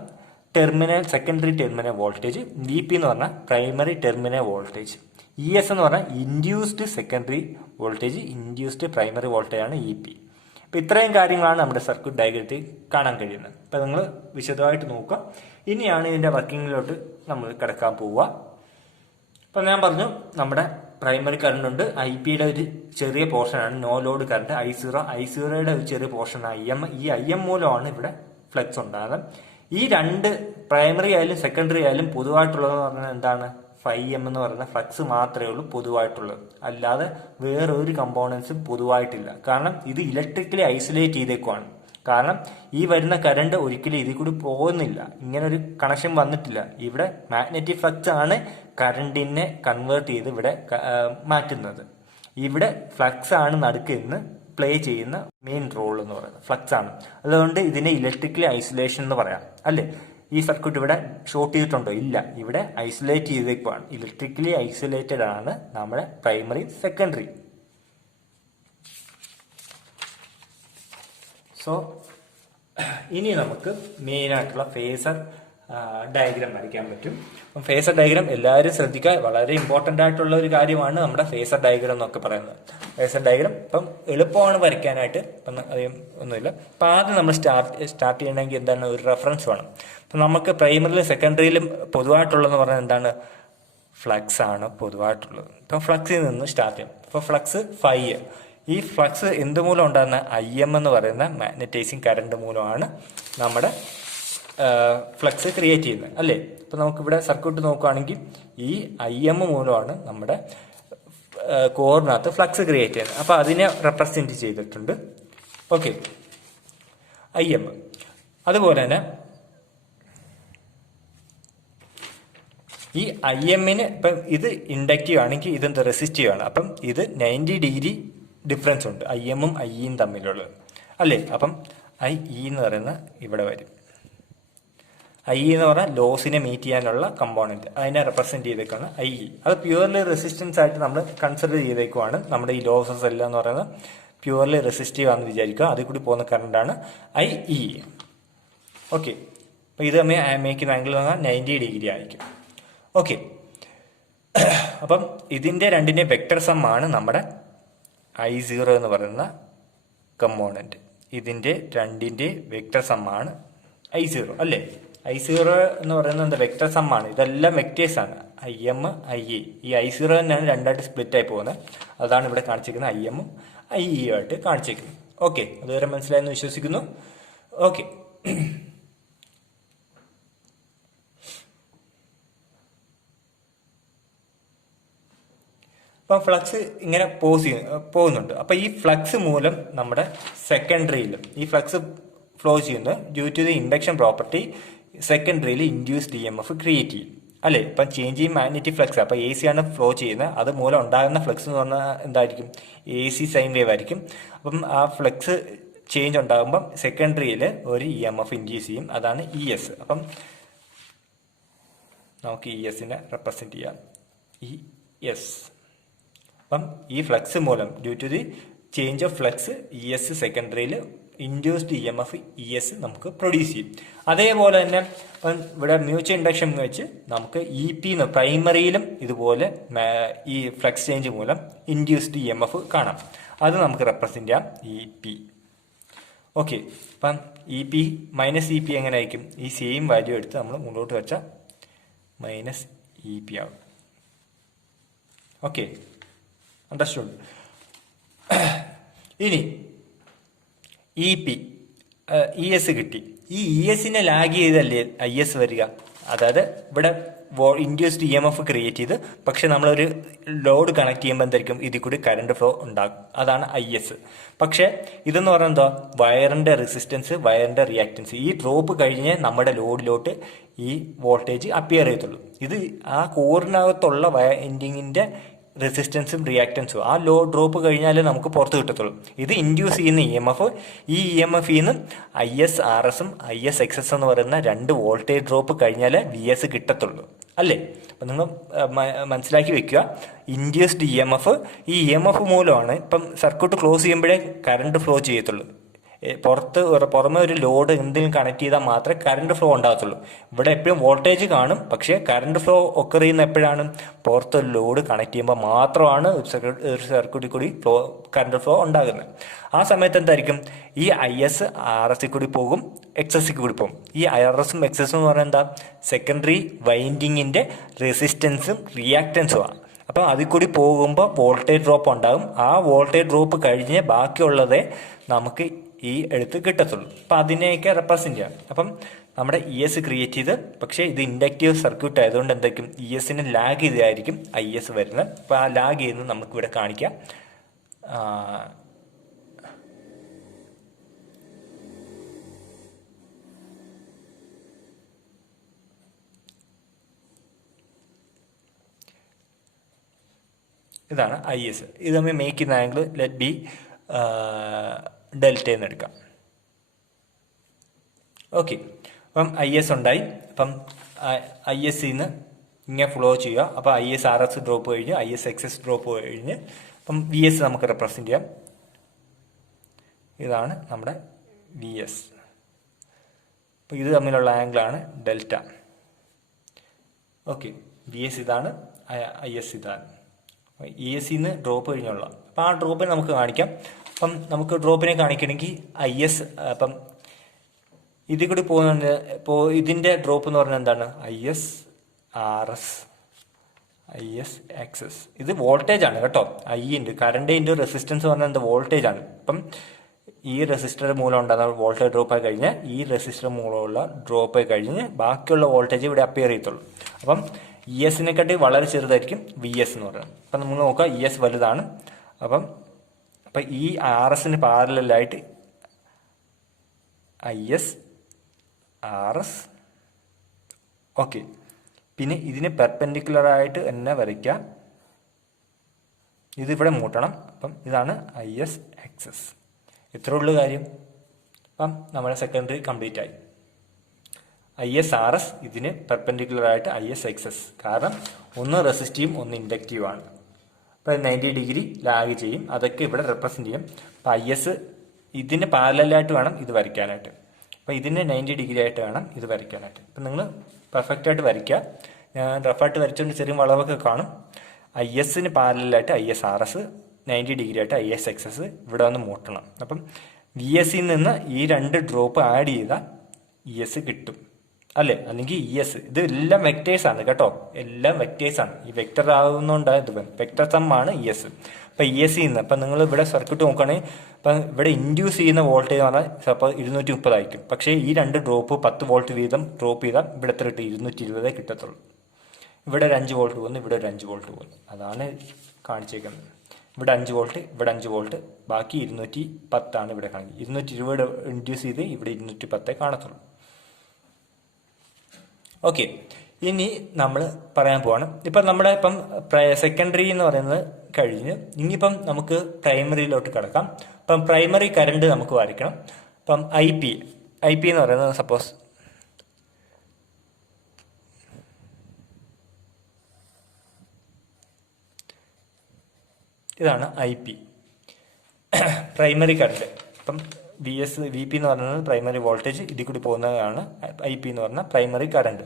terminal, secondary terminal voltage. VP എന്ന് പറഞ്ഞാൽ പ്രൈമറി ടെർമിനൽ വോൾട്ടേജ്. ES എന്ന് പറഞ്ഞാൽ induced secondary voltage, induced primary voltage ആണ് EP. അപ്പം ഇത്രയും കാര്യങ്ങളാണ് നമ്മുടെ സർക്യൂട്ട് ഡയഗ്രത്തിൽ കാണാൻ കഴിയുന്നത്. അപ്പം നിങ്ങൾ വിശദമായിട്ട് നോക്കുക. ഇനിയാണ് ഇതിൻ്റെ വർക്കിങ്ങിലോട്ട് നമ്മൾ കിടക്കാൻ പോവുക. അപ്പം ഞാൻ പറഞ്ഞു നമ്മുടെ പ്രൈമറി കറണ്ട് ഉണ്ട്, IPയുടെ ഒരു ചെറിയ പോർഷനാണ് നോ ലോഡ് കറണ്ട് I0യുടെ ഒരു ചെറിയ പോർഷനാണ് IM. ഈ IM മൂലമാണ് ഇവിടെ ഫ്ലക്സ് ഉണ്ടാകുന്നത്. ഈ രണ്ട് പ്രൈമറി ആയാലും സെക്കൻഡറി ആയാലും പൊതുവായിട്ടുള്ളതെന്ന് പറഞ്ഞാൽ എന്താണ്? φm എന്ന് പറയുന്ന ഫ്ലക്സ് മാത്രമേ ഉള്ളൂ പൊതുവായിട്ടുള്ളത്, അല്ലാതെ വേറെ ഒരു കമ്പോണൻസും പൊതുവായിട്ടില്ല. കാരണം ഇത് ഇലക്ട്രിക്കലി ഐസൊലേറ്റ് ചെയ്തേക്കുവാണ്. കാരണം ഈ വരുന്ന കറണ്ട് ഒരിക്കലും ഇതിൽ കൂടി പോകുന്നില്ല, ഇങ്ങനെ ഒരു കണക്ഷൻ വന്നിട്ടില്ല. ഇവിടെ മാഗ്നറ്റിക് ഫ്ലക്സ് ആണ് കറണ്ടിനെ കൺവേർട്ട് ചെയ്ത് ഇവിടെ മാറ്റുന്നത്. ഇവിടെ ഫ്ലക്സ് ആണ് നടുക്കിന്ന് പ്ലേ ചെയ്യുന്ന മെയിൻ റോൾ എന്ന് പറയുന്നത് ഫ്ലക്സ് ആണ്. അതുകൊണ്ട് ഇതിനെ ഇലക്ട്രിക്കലി ഐസൊലേഷൻ എന്ന് പറയാം, അല്ലേ? ഈ സർക്യൂട്ട് ഇവിടെ ഷോർട്ട് ചെയ്തിട്ടുണ്ടോ? ഇല്ല, ഇവിടെ ഐസൊലേറ്റ് ചെയ്തേക്കുവാണ്. ഇലക്ട്രിക്കലി ഐസൊലേറ്റഡ് ആണ് നമ്മുടെ പ്രൈമറി സെക്കൻഡറി. സോ ഇനി നമുക്ക് മെയിനായിട്ടുള്ള ഫേസർ ഡയഗ്രാം വരയ്ക്കാൻ പറ്റും. അപ്പം ഫേസർ ഡയഗ്രാം എല്ലാവരും ശ്രദ്ധിക്കുക, വളരെ ഇമ്പോർട്ടൻ്റ് ആയിട്ടുള്ള ഒരു കാര്യമാണ് നമ്മുടെ ഫേസർ ഡയഗ്രാം എന്നൊക്കെ പറയുന്നത്. ഫേസർ ഡയഗ്രാം ഇപ്പം എളുപ്പമാണ് വരയ്ക്കാനായിട്ട്, ഇപ്പം അധികം ഒന്നുമില്ല. അപ്പം ആദ്യം നമ്മൾ സ്റ്റാർട്ട് ചെയ്യണമെങ്കിൽ എന്താണ്? ഒരു റെഫറൻസ് വേണം. അപ്പം നമുക്ക് പ്രൈമറിയിലും സെക്കൻഡറിയിലും പൊതുവായിട്ടുള്ളതെന്ന് പറഞ്ഞാൽ എന്താണ്? ഫ്ലക്സ് ആണ് പൊതുവായിട്ടുള്ളത്. ഇപ്പം ഫ്ലക്സിൽ നിന്ന് സ്റ്റാർട്ട് ചെയ്യും. അപ്പോൾ ഫ്ലക്സ് ഫൈ. ഈ ഫ്ലക്സ് എന്ത് മൂലം ഉണ്ടാകുന്ന? IM എന്ന് പറയുന്ന മാഗ്നറ്റൈസിങ് കറണ്ട് മൂലമാണ് നമ്മുടെ ഫ്ലക്സ് ക്രിയേറ്റ് ചെയ്യുന്നത്, അല്ലേ? അപ്പം നമുക്കിവിടെ സർക്യൂട്ട് നോക്കുകയാണെങ്കിൽ ഈ IM മൂലമാണ് നമ്മുടെ കോറിനകത്ത് ഫ്ലക്സ് ക്രിയേറ്റ് ചെയ്യുന്നത്. അപ്പോൾ അതിനെ റെപ്രസെൻറ്റ് ചെയ്തിട്ടുണ്ട്. Okay, IM. അതുപോലെ തന്നെ ഈ IM-ന് ഇപ്പം ഇത് ഇൻഡക്റ്റീവ് ആണെങ്കിൽ ഇതെന്ത് റെസിസ്റ്റീവ് ആണ്. അപ്പം ഇത് 90 ഡിഗ്രി ഡിഫറൻസ് ഉണ്ട് IM-ഉം IE-യും തമ്മിലുള്ളത്, അല്ലേ? അപ്പം IE എന്ന് പറയുന്ന ഇവിടെ വരും. IE എന്ന് പറഞ്ഞാൽ ലോസിനെ മീറ്റ് ചെയ്യാനുള്ള കമ്പോണൻറ്റ്, അതിനെ റെപ്രസെൻറ്റ് ചെയ്തേക്കാണ് IE. അത് പ്യുവർലി റെസിസ്റ്റൻസ് ആയിട്ട് നമ്മൾ കൺസിഡർ ചെയ്തേക്കുവാണ്. നമ്മുടെ ഈ ലോസസ് എല്ലാം എന്ന് പറയുന്നത് പ്യുവർലി റെസിസ്റ്റീവ് ആണെന്ന് വിചാരിക്കുക. അതിൽ കൂടി പോകുന്ന കറണ്ടാണ് IE. ഓക്കെ, അപ്പോൾ ഇത് മേക്കുന്ന ആംഗിൾ എന്ന് പറഞ്ഞാൽ 90 ഡിഗ്രി ആയിരിക്കും. ഓക്കെ, അപ്പം ഇതിൻ്റെ രണ്ടിൻ്റെ വെക്ടർ സം ആണ് നമ്മുടെ I0 എന്ന് പറയുന്ന കമ്പോണൻറ്റ്. ഇതിൻ്റെ രണ്ടിൻ്റെ വെക്റ്റർ സമ്മാണ് I0 അല്ലേ. I0 എന്ന് പറയുന്നത് എന്താ, വെക്റ്റർ സമ്മാണ്. ഇതെല്ലാം വെക്റ്റേഴ്സാണ്, IM IE. ഈ I0 തന്നെയാണ് രണ്ടായിട്ട് സ്പ്ലിറ്റ് ആയി പോകുന്നത്. അതാണ് ഇവിടെ കാണിച്ചിരിക്കുന്നത്, IM IE ആയിട്ട് കാണിച്ചിരിക്കുന്നത്. ഓക്കെ, അതുവരെ മനസ്സിലായെന്ന് വിശ്വസിക്കുന്നു. ഓക്കെ, അപ്പം ഫ്ലക്സ് ഇങ്ങനെ പോകുന്നുണ്ട്. അപ്പം ഈ ഫ്ലക്സ് മൂലം നമ്മുടെ സെക്കൻഡറിയിൽ ഈ ഫ്ലക്സ് ഫ്ലോ ചെയ്യുന്നത് due to the induction property സെക്കൻഡറിയിൽ ഇൻഡ്യൂസ്ഡ് EMF ക്രിയേറ്റ് ചെയ്യും അല്ലേ. ഇപ്പം ചേഞ്ച് ചെയ്യും മാഗ്നറ്റിക് ഫ്ലക്സ്. അപ്പം AC ആണ് ഫ്ലോ ചെയ്യുന്നത്. അത് മൂലം ഉണ്ടാകുന്ന ഫ്ലക്സ് എന്ന് പറഞ്ഞാൽ എന്തായിരിക്കും, AC സൈൻ വേവ് ആയിരിക്കും. അപ്പം ആ ഫ്ലക്സ് ചേഞ്ച് ഉണ്ടാകുമ്പം സെക്കൻഡറിയിൽ ഒരു EMF ഇൻഡ്യൂസ് ചെയ്യും, അതാണ് ES. അപ്പം നമുക്ക് ESനെ റെപ്രസെൻറ്റ് ചെയ്യാം, ES. അപ്പം ഈ ഫ്ലക്സ് മൂലം due to the change of flux ES സെക്കൻഡറിയിൽ ഇൻഡ്യൂസ്ഡ് EMF ES നമുക്ക് പ്രൊഡ്യൂസ് ചെയ്യും. അതേപോലെ തന്നെ ഇവിടെ മ്യൂച്വൽ ഇൻഡക്ഷൻ വെച്ച് നമുക്ക് EP പ്രൈമറിയിലും ഇതുപോലെ ഈ ഫ്ലക്സ് ചേഞ്ച് മൂലം ഇൻഡ്യൂസ്ഡ് EMF കാണാം. അത് നമുക്ക് റെപ്രസെൻറ്റ് ചെയ്യാം, EP. ഓക്കെ, അപ്പം EP മൈനസ് EP എങ്ങനെ ആയിരിക്കും, ഈ സെയിം വാല്യൂ എടുത്ത് നമ്മൾ മുന്നോട്ട് വെച്ചാൽ മൈനസ് EP ആവും. Okay, understood. ഇനി EP ES കിട്ടി. ഈ ESനെ ലാഗ് ചെയ്തല്ലേ IS വരിക. അതായത് ഇവിടെ ഇൻഡ്യൂസ്ഡ് EMF ക്രിയേറ്റ് ചെയ്ത്, പക്ഷെ നമ്മളൊരു ലോഡ് കണക്ട് ചെയ്യുമ്പോൾ എന്തായിരിക്കും, ഇതിൽ കൂടി കറണ്ട് ഫ്ലോ ഉണ്ടാകും, അതാണ് IS. പക്ഷെ ഇതെന്ന് പറയുന്നത് എന്താ, വയറിന്റെ റെസിസ്റ്റൻസ്, വയറിന്റെ റിയാക്റ്റൻസ്, ഈ ഡ്രോപ്പ് കഴിഞ്ഞ് നമ്മുടെ ലോഡിലോട്ട് ഈ വോൾട്ടേജ് അപ്പിയർ ചെയ്യത്തുള്ളൂ. ഇത് ആ കോറിനകത്തുള്ള വയറിന്റെ റെസിസ്റ്റൻസും റിയാക്റ്റൻസും ആ ലോ ഡ്രോപ്പ് കഴിഞ്ഞാലേ നമുക്ക് പുറത്ത് കിട്ടത്തുള്ളൂ. ഇത് ഇൻഡ്യൂസ് ചെയ്യുന്ന EMF, ഈ EMFയിൽ നിന്ന് IS-RS IS-XS എന്ന് പറയുന്ന രണ്ട് വോൾട്ടേജ് ഡ്രോപ്പ് കഴിഞ്ഞാലേ VS കിട്ടത്തുള്ളൂ അല്ലേ. അപ്പം നിങ്ങൾ മനസ്സിലാക്കി വെക്കുക, ഇൻഡ്യൂസ്ഡ് EMF, ഈ EMF മൂലമാണ് ഇപ്പം സർക്യൂട്ട് ക്ലോസ് ചെയ്യുമ്പോഴേ കറണ്ട് ഫ്ലോ ചെയ്യത്തുള്ളൂ. പുറമെ ഒരു ലോഡ് എന്തെങ്കിലും കണക്ട് ചെയ്താൽ മാത്രമേ കറണ്ട് ഫ്ലോ ഉണ്ടാകത്തുള്ളൂ. ഇവിടെ എപ്പോഴും വോൾട്ടേജ് കാണും, പക്ഷേ കറണ്ട് ഫ്ലോ ഒക്കെ ചെയ്യുന്ന എപ്പോഴാണ്, പുറത്തൊരു ലോഡ് കണക്ട് ചെയ്യുമ്പോൾ മാത്രമാണ് ഒരു സർക്യൂട്ടിൽ കൂടി കറണ്ട് ഫ്ലോ ഉണ്ടാകുന്നത്. ആ സമയത്ത് എന്തായിരിക്കും, ഈ IS-RS കൂടി പോകും, XS കൂടി പോകും. ഈ IRSും XSും എന്ന് പറയുന്നത് എന്താ, സെക്കൻഡറി വൈൻഡിങ്ങിന്റെ റെസിസ്റ്റൻസും റിയാക്റ്റൻസും ആണ്. അപ്പം അതിൽ കൂടി പോകുമ്പോൾ വോൾട്ടേജ് ഡ്രോപ്പ് ഉണ്ടാകും. ആ വോൾട്ടേജ് ഡ്രോപ്പ് കഴിഞ്ഞ് ബാക്കിയുള്ളതേ നമുക്ക് ഈ എടുത്ത് കിട്ടത്തുള്ളൂ. അപ്പം അതിനെയൊക്കെ റെപ്രസെൻറ്റ് ചെയ്യാം. അപ്പം നമ്മുടെ ES ക്രിയേറ്റ് ചെയ്ത്, പക്ഷേ ഇത് ഇൻഡക്റ്റീവ് സർക്യൂട്ട് ആയതുകൊണ്ട് എന്തായിരിക്കും, ESനെ ലാഗ് ചെയ്തായിരിക്കും IS വരുന്നത്. അപ്പോൾ ആ ലാഗ് ചെയ്യുന്നത് നമുക്കിവിടെ കാണിക്കാം. ഇതാണ് IS. ഇത് നമ്മൾ മേക്ക് ചെയ്യുന്ന ആംഗിൾ ലെറ്റ് ബി ഡെൽറ്റ എന്ന് എടുക്കാം. ഓക്കെ, അപ്പം IS ഉണ്ടായി. അപ്പം ISൽ നിന്ന് ഇങ്ങനെ ഫ്ലോ ചെയ്യുക. അപ്പോൾ IS-RS ഡ്രോപ്പ് കഴിഞ്ഞ് IS-XS ഡ്രോപ്പ് കഴിഞ്ഞ് അപ്പം VS നമുക്ക് റെപ്രസെൻറ്റ് ചെയ്യാം. ഇതാണ് നമ്മുടെ VS. അപ്പോൾ ഇത് തമ്മിലുള്ള ആംഗിളാണ് ഡെൽറ്റ. ഓക്കെ, VS ഇതാണ്, IS ഇതാണ്. ESൽ നിന്ന് ഡ്രോപ്പ് കഴിഞ്ഞുള്ള, അപ്പം ആ ഡ്രോപ്പിനെ നമുക്ക് കാണിക്കാം. അപ്പം നമുക്ക് ഡ്രോപ്പിനെ കാണിക്കണമെങ്കിൽ IS, അപ്പം ഇതിൽ കൂടി പോകുന്നുണ്ട്. ഇപ്പോൾ ഇതിൻ്റെ ഡ്രോപ്പ് എന്ന് പറഞ്ഞാൽ എന്താണ്, IS-RS IS-XS. ഇത് വോൾട്ടേജ് ആണ് കേട്ടോ. ഉണ്ട് കറണ്ട് റെസിസ്റ്റൻസ് പറഞ്ഞാൽ എന്താ, വോൾട്ടേജ് ആണ്. അപ്പം ഈ റെസിസ്റ്റർ മൂലം ഉണ്ടാകുന്ന വോൾട്ടേജ് ഡ്രോപ്പ് ആയി കഴിഞ്ഞാൽ ഈ റെസിസ്റ്റർ മൂലമുള്ള ഡ്രോപ്പ് ആയി കഴിഞ്ഞ് ബാക്കിയുള്ള വോൾട്ടേജ് ഇവിടെ അപ്പിയർ ചെയ്യത്തുള്ളൂ. അപ്പം ESനെക്കാട്ടി വളരെ ചെറുതായിരിക്കും VS എന്ന് പറയുന്നത്. അപ്പം നമ്മൾ നോക്കാം, ES വലുതാണ്. അപ്പം ഈ RSന് പാരലായിട്ട് IS-RS. ഓക്കെ, പിന്നെ ഇതിന് പെർപെൻഡിക്കുലറായിട്ട് തന്നെ വരയ്ക്കാം. ഇതിവിടെ മൂട്ടണം. അപ്പം ഇതാണ് IS-XS. ഇത്ര ഉള്ളു കാര്യം. അപ്പം നമ്മുടെ സെക്കൻഡറി കംപ്ലീറ്റ് ആയി. IS-RS ഇതിന് പെർപെൻഡിക്കുലറായിട്ട് IS-XS, കാരണം ഒന്ന് റെസിസ്റ്റീവും ഒന്ന് ഇൻഡക്റ്റീവാണ്. അപ്പോൾ 90 ഡിഗ്രി ലാഗ് ചെയ്യും. അതൊക്കെ ഇവിടെ റെപ്രസെൻറ്റ് ചെയ്യും. അപ്പോൾ IS ഇതിന് പാരലായിട്ട് വേണം ഇത് വരയ്ക്കാനായിട്ട്. അപ്പോൾ ഇതിന് 90 ഡിഗ്രി ആയിട്ട് വേണം ഇത് വരയ്ക്കാനായിട്ട്. അപ്പം നിങ്ങൾ പെർഫെക്റ്റായിട്ട് വരയ്ക്കുക. ഞാൻ റഫായിട്ട് വരച്ചുകൊണ്ട് ചെറിയ വളവൊക്കെ കാണും. ISന് പാരലായിട്ട് IS-RS, 90° ആയിട്ട് IS എക്സസ് ഇവിടെ വന്ന് മുട്ടണം. അപ്പം VS നിന്ന് ഈ 2 ഡ്രോപ്പ് ആഡ് ചെയ്താൽ ES കിട്ടും അല്ലേ, അല്ലെങ്കിൽ ES. ഇത് എല്ലാം വെക്ടേഴ്സ് ആണ് കേട്ടോ, എല്ലാം വെക്ടേഴ്സ് ആണ്. ഈ വെക്ടർ ആകുന്നതുകൊണ്ടാണ് ഇത് വെക്ടർ സം ആണ് ES. അപ്പം ES നിന്ന് അപ്പം നിങ്ങൾ ഇവിടെ സർക്യൂട്ട് നോക്കുകയാണെങ്കിൽ ഇപ്പം ഇവിടെ ഇൻഡ്യൂസ് ചെയ്യുന്ന വോൾട്ടേജ് എന്ന് പറഞ്ഞാൽ ചിലപ്പോൾ 230 ആയിരിക്കും. പക്ഷേ ഈ 2 ഡ്രോപ്പ് 10 വോൾട്ട് വീതം ഡ്രോപ്പ് ചെയ്താൽ ഇവിടെ എത്ര കിട്ടും? 220 കിട്ടത്തുള്ളൂ. ഇവിടെ ഒരു 5 വോൾട്ട് പോകുന്നു, ഇവിടെ ഒരു 5 വോൾട്ട് പോകുന്നു. അതാണ് കാണിച്ചേക്കുന്നത്. ഇവിടെ 5 വോൾട്ട്, ഇവിടെ 5 വോൾട്ട്, ബാക്കി 210 ആണ് ഇവിടെ കാണിക്കുന്നത്. 220 ഇൻഡ്യൂസ് ചെയ്ത് ഇവിടെ 210 കാണത്തുള്ളൂ. ഓക്കെ, ഇനി നമ്മൾ പറയാൻ പോവാണ്. ഇപ്പം നമ്മുടെ ഇപ്പം സെക്കൻഡറി എന്ന് പറയുന്നത് കഴിഞ്ഞ് ഇനിയിപ്പം നമുക്ക് പ്രൈമറിയിലോട്ട് കിടക്കാം. അപ്പം പ്രൈമറി കറണ്ട് നമുക്ക് വരയ്ക്കണം. അപ്പം ഐ പി എന്ന് പറയുന്നത് സപ്പോസ് ഇതാണ് IP, പ്രൈമറി കറണ്ട്. അപ്പം VP എന്ന് പറയുന്നത് പ്രൈമറി വോൾട്ടേജ്, ഇതിൽ കൂടി പോകുന്നതാണ് IP എന്ന് പറഞ്ഞാൽ പ്രൈമറി കറണ്ട്.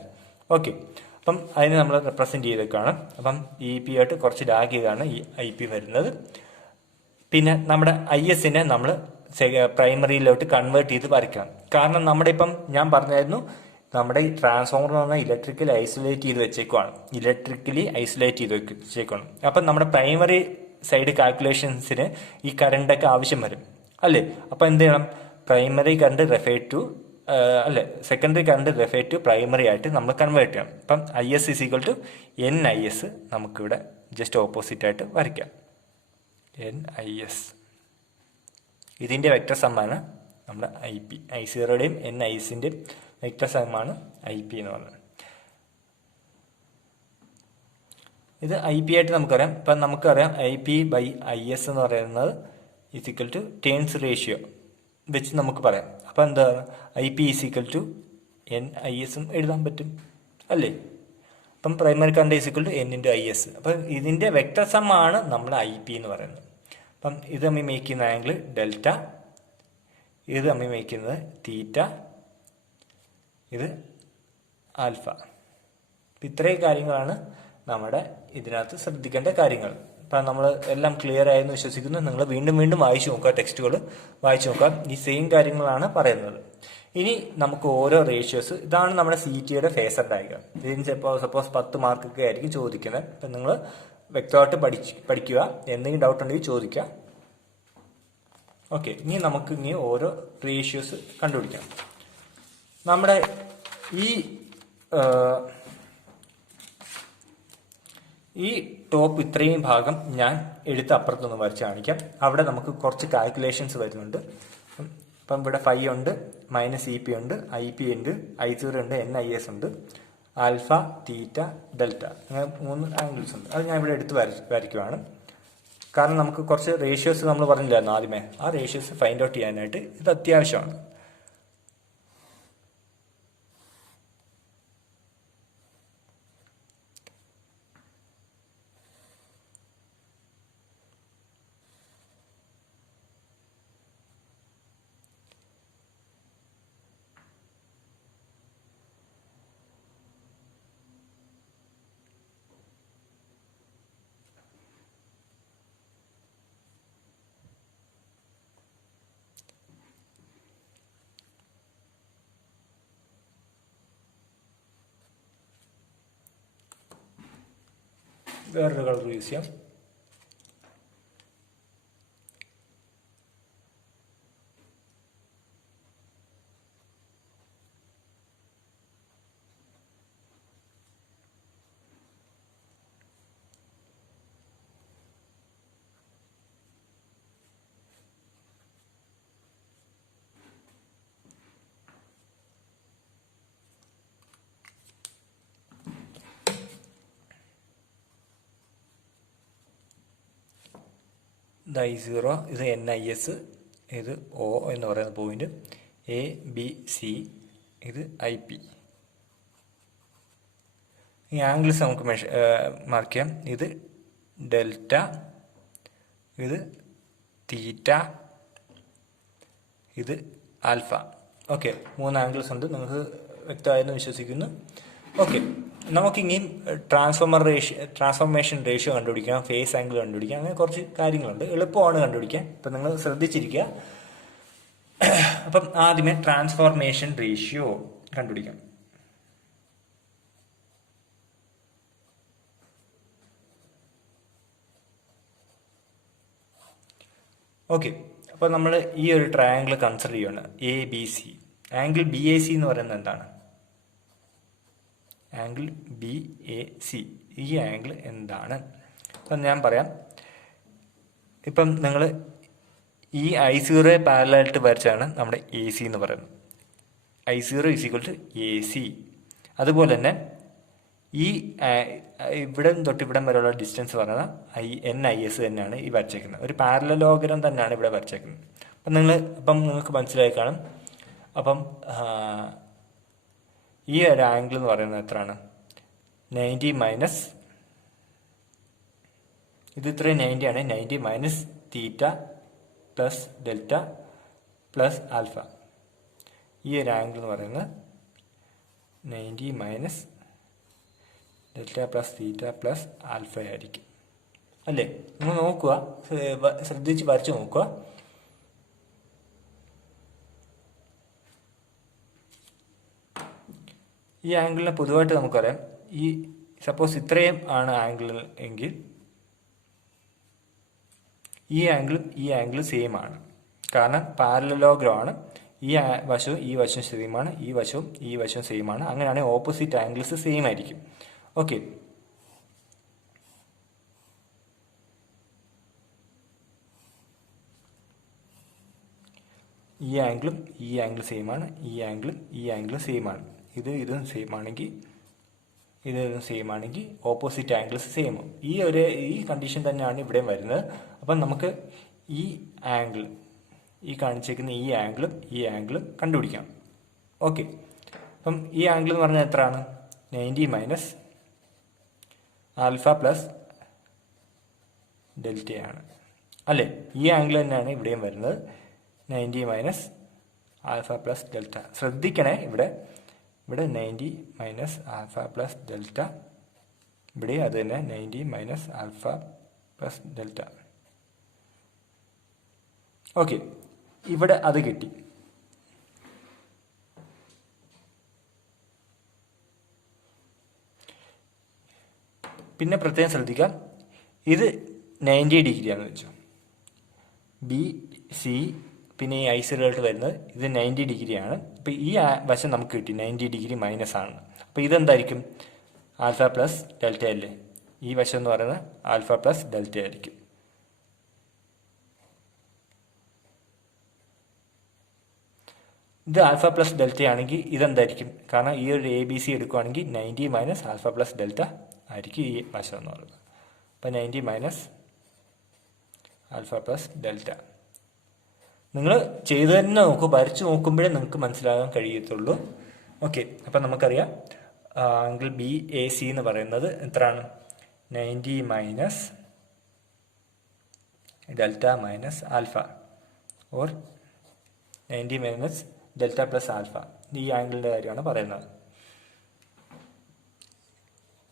ഓക്കെ, അപ്പം അതിനെ നമ്മൾ റെപ്രസെൻറ്റ് ചെയ്തേക്കാണ്. അപ്പം EP ആയിട്ട് കുറച്ച് ലാഗ് ചെയ്താണ് ഈ IP വരുന്നത്. പിന്നെ നമ്മുടെ ISനെ നമ്മൾ പ്രൈമറിയിലോട്ട് കൺവേർട്ട് ചെയ്ത് വരയ്ക്കണം. കാരണം നമ്മുടെ ഇപ്പം ഞാൻ പറഞ്ഞായിരുന്നു, നമ്മുടെ ഈ ട്രാൻസ്ഫോമർ എന്ന് പറഞ്ഞാൽ ഇലക്ട്രിക്കലി ഐസൊലേറ്റ് ചെയ്ത് വെച്ചേക്കുവാണ്. അപ്പം നമ്മുടെ പ്രൈമറി സൈഡ് കാൽക്കുലേഷൻസിന് ഈ കറണ്ടൊക്കെ ആവശ്യം വരും അല്ലേ. അപ്പം എന്ത് ചെയ്യണം? Primary current secondary current refer to primary ആയിട്ട് നമ്മൾ കൺവേർട്ട് ചെയ്യണം. അപ്പം IS = NIS നമുക്കിവിടെ ജസ്റ്റ് ഓപ്പോസിറ്റ് ആയിട്ട് വരയ്ക്കാം. NIS ഇതിൻ്റെ വെക്ടർ സമ്മാണ് നമ്മുടെ IP. I0യുടെയും NISൻ്റെയും വെക്ടർ സമ്മാണ് IP എന്ന് പറയുന്നത്. ഇത് IP ആയിട്ട് നമുക്കറിയാം. ഇപ്പം നമുക്കറിയാം IP/IS എന്ന് പറയുന്നത് = ടേൺസ് റേഷ്യോ വെച്ച് നമുക്ക് പറയാം. അപ്പം എന്താ, IP = NIS എഴുതാൻ പറ്റും അല്ലേ. അപ്പം പ്രൈമറി കറണ്ട് N × IS. അപ്പം ഇതിൻ്റെ വെക്ടർ സമ്മാണ് നമ്മുടെ IP എന്ന് പറയുന്നത്. അപ്പം ഇത് തമ്മിൽ മേക്ക് ചെയ്യുന്ന ആംഗിൾ ഡെൽറ്റ, ഇത് തമ്മിൽ മേക്ക് ചെയ്യുന്നത് തീറ്റ, ഇത് ആൽഫ. ഇത്രയും കാര്യങ്ങളാണ് നമ്മുടെ ഇതിനകത്ത് ശ്രദ്ധിക്കേണ്ട കാര്യങ്ങൾ. അപ്പം നമ്മൾ എല്ലാം ക്ലിയർ ആയെന്ന് വിശ്വസിക്കുന്നു. നിങ്ങൾ വീണ്ടും വായിച്ചു നോക്കുക, ടെക്സ്റ്റുകൾ വായിച്ചു നോക്കുക. ഈ സെയിം കാര്യങ്ങളാണ് പറയുന്നത്. ഇനി നമുക്ക് ഓരോ റേഷ്യോസ്, ഇതാണ് നമ്മുടെ CTയുടെ ഫേസർ ഡയഗ്രാം. ഇതിന് സപ്പോസ് 10 മാർക്കൊക്കെ ആയിരിക്കും ചോദിക്കുന്നത്. അപ്പം നിങ്ങൾ വ്യക്തമായിട്ട് പഠിക്കുക. എന്തെങ്കിലും ഡൗട്ട് ഉണ്ടെങ്കിൽ ചോദിക്കുക. ഓക്കെ, ഇനി ഓരോ റേഷ്യോസ് കണ്ടുപിടിക്കാം. നമ്മുടെ ഈ ടോപ്പ് ഇത്രയും ഭാഗം ഞാൻ എടുത്ത് അപ്പുറത്തൊന്ന് വരച്ച് കാണിക്കാം. അവിടെ നമുക്ക് കുറച്ച് കാൽക്കുലേഷൻസ് വരുന്നുണ്ട്. അപ്പം ഇവിടെ φ ഉണ്ട്, -EP ഉണ്ട്, IP ഉണ്ട്, I0 ഉണ്ട്, NIS ഉണ്ട്, ആൽഫ, തീറ്റ, ഡെൽറ്റ, അങ്ങനെ 3 ആംഗിൾസ് ഉണ്ട്. അത് ഞാൻ ഇവിടെ എടുത്ത് വരയ്ക്കുവാണ്. കാരണം നമുക്ക് കുറച്ച് റേഷ്യോസ് നമ്മൾ പറഞ്ഞില്ലായിരുന്നു ആദ്യമേ, ആ റേഷ്യോസ് ഫൈൻഡ് ഔട്ട് ചെയ്യാനായിട്ട് ഇത് അത്യാവശ്യമാണ്. വേറൊരു കളർ യൂസ് ചെയ്യാം. ഇത് I0, ഇത് NIS, ഇത് O എന്ന് പറയുന്ന പോയിന്റ്, ABC, ഇത് IP. ഈ ആംഗിൾസ് നമുക്ക് മാർക്ക് ചെയ്യാം. ഇത് ഡെൽറ്റ, ഇത് തീറ്റ, ഇത് ആൽഫ. ഓക്കെ, 3 ആംഗിൾസ് ഉണ്ട്. നിങ്ങൾക്ക് വ്യക്തമായെന്ന് വിശ്വസിക്കുന്നു. ഓക്കെ, നമുക്കിനി ട്രാൻസ്ഫോർമേഷൻ റേഷ്യോ കണ്ടുപിടിക്കാം, ഫേസ് ആംഗിൾ കണ്ടുപിടിക്കാം, അങ്ങനെ കുറച്ച് കാര്യങ്ങളുണ്ട്. എളുപ്പമാണ് കണ്ടുപിടിക്കാൻ. ഇപ്പം നിങ്ങൾ ശ്രദ്ധിച്ചിരിക്കുക. അപ്പം ആദ്യമേ ട്രാൻസ്ഫോർമേഷൻ റേഷ്യോ കണ്ടുപിടിക്കാം. ഓക്കെ, അപ്പോൾ നമ്മൾ ഈ ഒരു ട്രയാങ്കിൾ കൺസിഡർ ചെയ്യണം, A B C. Angle B A C എന്ന് പറയുന്നത് എന്താണ്? ആംഗിൾ ബി എ സി, ഈ ആംഗിൾ എന്താണ്? അപ്പം ഞാൻ പറയാം. ഇപ്പം നിങ്ങൾ ഈ I0 പാരലായിട്ട് വരച്ചാണ് നമ്മുടെ എ സി എന്ന് പറയുന്നത്. I0 = AC. അതുപോലെ തന്നെ ഈ ഇവിടെ തൊട്ട് ഇവിടം വരെയുള്ള ഡിസ്റ്റൻസ് പറയുന്നത് NIS തന്നെയാണ് ഈ വരച്ചേക്കുന്നത്. ഒരു പാരലലോഗ്രാം തന്നെയാണ് ഇവിടെ വരച്ചേക്കുന്നത്. അപ്പം നിങ്ങൾക്ക് മനസ്സിലായി കാണും. അപ്പം ഈ ഒരു ആംഗിൾ എന്ന് പറയുന്നത് എത്രയാണ്? 90 മൈനസ് ഇത് ഇത്രയും 90 ആണ്. 90 minus theta plus delta plus alpha. ഈ ഒരു ആംഗിൾ എന്ന് പറയുന്നത് 90 minus delta plus theta plus alpha ആയിരിക്കും അല്ലേ? നിങ്ങൾ നോക്കുക, ശ്രദ്ധിച്ച് വരച്ച് നോക്കുക. ഈ ആംഗിളിനെ പൊതുവായിട്ട് നമുക്കറിയാം. ഈ സപ്പോസ് ഇത്രയും ആണ് ആംഗിൾ എങ്കിൽ ഈ ആംഗിളും സെയിം ആണ്. കാരണം പാരലലോഗ്രാം ആണ്. ഈ വശവും സെയിം ആണ്, ഈ വശവും സെയിം ആണ്. അങ്ങനെയാണെങ്കിൽ ഓപ്പോസിറ്റ് ആംഗിൾസ് സെയിം ആയിരിക്കും. ഓക്കെ, ഈ ആംഗിൾ സെയിം ആണ്, ഈ ആംഗിളും സെയിം ആണ്. ഇതും സെയിം ആണെങ്കിൽ ഓപ്പോസിറ്റ് ആംഗിൾസ് സെയിം. ഈ കണ്ടീഷൻ തന്നെയാണ് ഇവിടെയും വരുന്നത്. അപ്പം നമുക്ക് ഈ ആംഗിൾ, ഈ കാണിച്ചേക്കുന്ന ഈ ആംഗിളും കണ്ടുപിടിക്കാം. ഓക്കെ, അപ്പം ഈ ആംഗിൾ എന്ന് പറഞ്ഞാൽ എത്രയാണ്? 90 മൈനസ് ആൽഫ പ്ലസ് ഡെൽറ്റയാണ് അല്ലേ? ഈ ആംഗിൾ തന്നെയാണ് ഇവിടെയും വരുന്നത്. 90 മൈനസ് ആൽഫ പ്ലസ് ഡെൽറ്റ. ശ്രദ്ധിക്കണേ, ഇവിടെ 90 മൈനസ് ആൽഫ പ്ലസ് ഡെൽറ്റ, ഇവിടെ അത് തന്നെ 90 minus alpha plus delta. Okay, ഇവിടെ അത് കിട്ടി. പിന്നെ പ്രത്യേകം ശ്രദ്ധിക്കാം, ഇത് 90 ഡിഗ്രിയാണെന്ന് വെച്ചു. ബി സി പിന്നെ ഈ I0 വരുന്നത് ഇത് 90 ഡിഗ്രിയാണ്. അപ്പോൾ ഈ വശം നമുക്ക് കിട്ടി 90 ഡിഗ്രി മൈനസ് ആണ്. അപ്പോൾ ഇതെന്തായിരിക്കും? ആൽഫ പ്ലസ് ഡെൽറ്റ അല്ലേ? ഈ വശം എന്ന് പറയുന്നത് ആൽഫ പ്ലസ് ഡെൽറ്റ ആയിരിക്കും. ഇത് ആൽഫ പ്ലസ് ഡെൽറ്റ ആണെങ്കിൽ ഇതെന്തായിരിക്കും? കാരണം ഈ ഒരു ABC എടുക്കുകയാണെങ്കിൽ 90 മൈനസ് ആൽഫ പ്ലസ് ഡെൽറ്റ ആയിരിക്കും ഈ വശം എന്ന് പറയുന്നത്. അപ്പം 90 മൈനസ് ആൽഫ പ്ലസ് ഡെൽറ്റ. നിങ്ങൾ ചെയ്തു തന്നെ നോക്കൂ, വരച്ച് നോക്കുമ്പോഴേ നിങ്ങൾക്ക് മനസ്സിലാകാൻ കഴിയത്തുള്ളൂ. ഓക്കെ, അപ്പം നമുക്കറിയാം ആംഗിൾ BAC എന്ന് പറയുന്നത് എത്രയാണ്? 90 minus delta minus alpha, or 90 minus delta plus alpha. ഈ ആംഗിളിൻ്റെ കാര്യമാണ് പറയുന്നത്.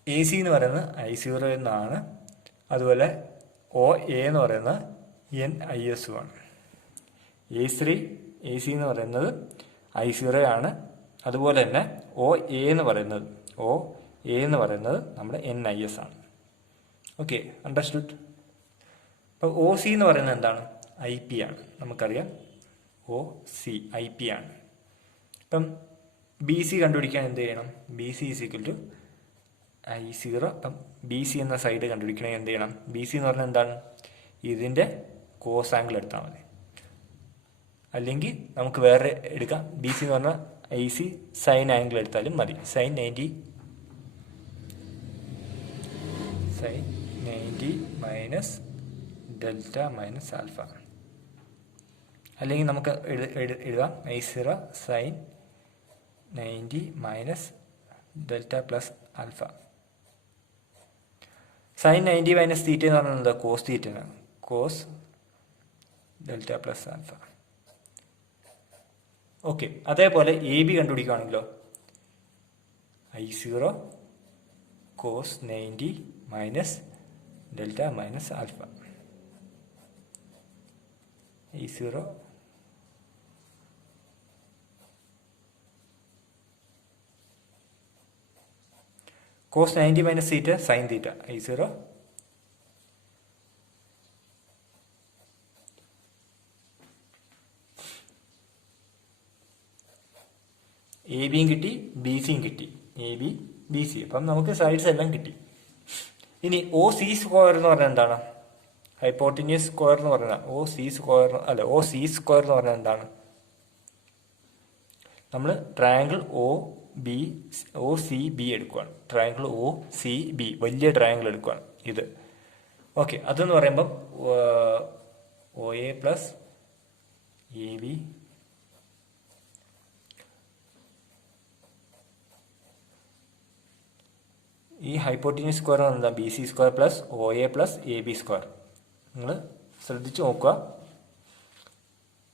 AC എന്ന് പറയുന്നത് I0 എന്നാണ്. അതുപോലെ OA എന്ന് പറയുന്നത് NIS ആണ്. AC എന്ന് പറയുന്നത് I0 ആണ്. അതുപോലെ തന്നെ OA എന്ന് പറയുന്നത് നമ്മുടെ NIS ആണ്. Okay, understood? അപ്പോൾ OC എന്ന് പറയുന്നത് എന്താണ്? IP ആണ്. നമുക്കറിയാം OC IP ആണ്. ഇപ്പം BC കണ്ടുപിടിക്കാൻ എന്ത് ചെയ്യണം? BC = I0. അപ്പം BC എന്ന സൈഡ് കണ്ടുപിടിക്കണമെങ്കിൽ എന്ത് ചെയ്യണം? BC എന്ന് പറഞ്ഞാൽ എന്താണ്? ഇതിൻ്റെ കോസ് ആംഗിൾ എടുത്താൽ മതി. അല്ലെങ്കിൽ നമുക്ക് വേറെ എടുക്കാം. BC എന്ന് പറഞ്ഞാൽ AC സൈൻ ആംഗിൾ എടുത്താലും മതി. Sine 90 minus delta minus alpha. അല്ലെങ്കിൽ നമുക്ക് എഴുതാം I0 sine 90 minus delta plus alpha. Sine 90 minus theta എന്ന് പറഞ്ഞാൽ എന്താ? കോസ് തീറ്റയാണ്. Cos delta plus alpha. Okay, അതേപോലെ AB കണ്ടുപിടിക്കുകയാണെങ്കിലോ I0 cos 90 minus delta minus alpha. E0 cos 90 minus theta sin theta. E0 A ബിയും കിട്ടി, ബി സിയും കിട്ടി. A B B C. അപ്പം നമുക്ക് സൈഡ്സ് എല്ലാം കിട്ടി. ഇനി ഒ സി സ്ക്വയർ എന്ന് പറഞ്ഞാൽ എന്താണ്? ഹൈപ്പോട്ടിന്യൂസ് സ്ക്വയർ എന്ന് പറഞ്ഞാൽ ഒ സി സ്ക്വയർ അല്ല, ഒ സി സ്ക്വയർ എന്ന് പറഞ്ഞാൽ എന്താണ്? നമ്മൾ ട്രയാങ്കിൾ ഒ സി ബി എടുക്കുകയാണ്. ട്രയാങ്കിൾ ഒ സി ബി വലിയ ട്രയാങ്കിൾ എടുക്കുകയാണ് ഇത്. ഓക്കെ, അതെന്ന് പറയുമ്പം O A plus A B ഈ ഹൈപ്പോട്ടിന്യൂസ് സ്ക്വയർ എന്താ? B C square plus O A plus A B square. നിങ്ങൾ ശ്രദ്ധിച്ച് നോക്കുക.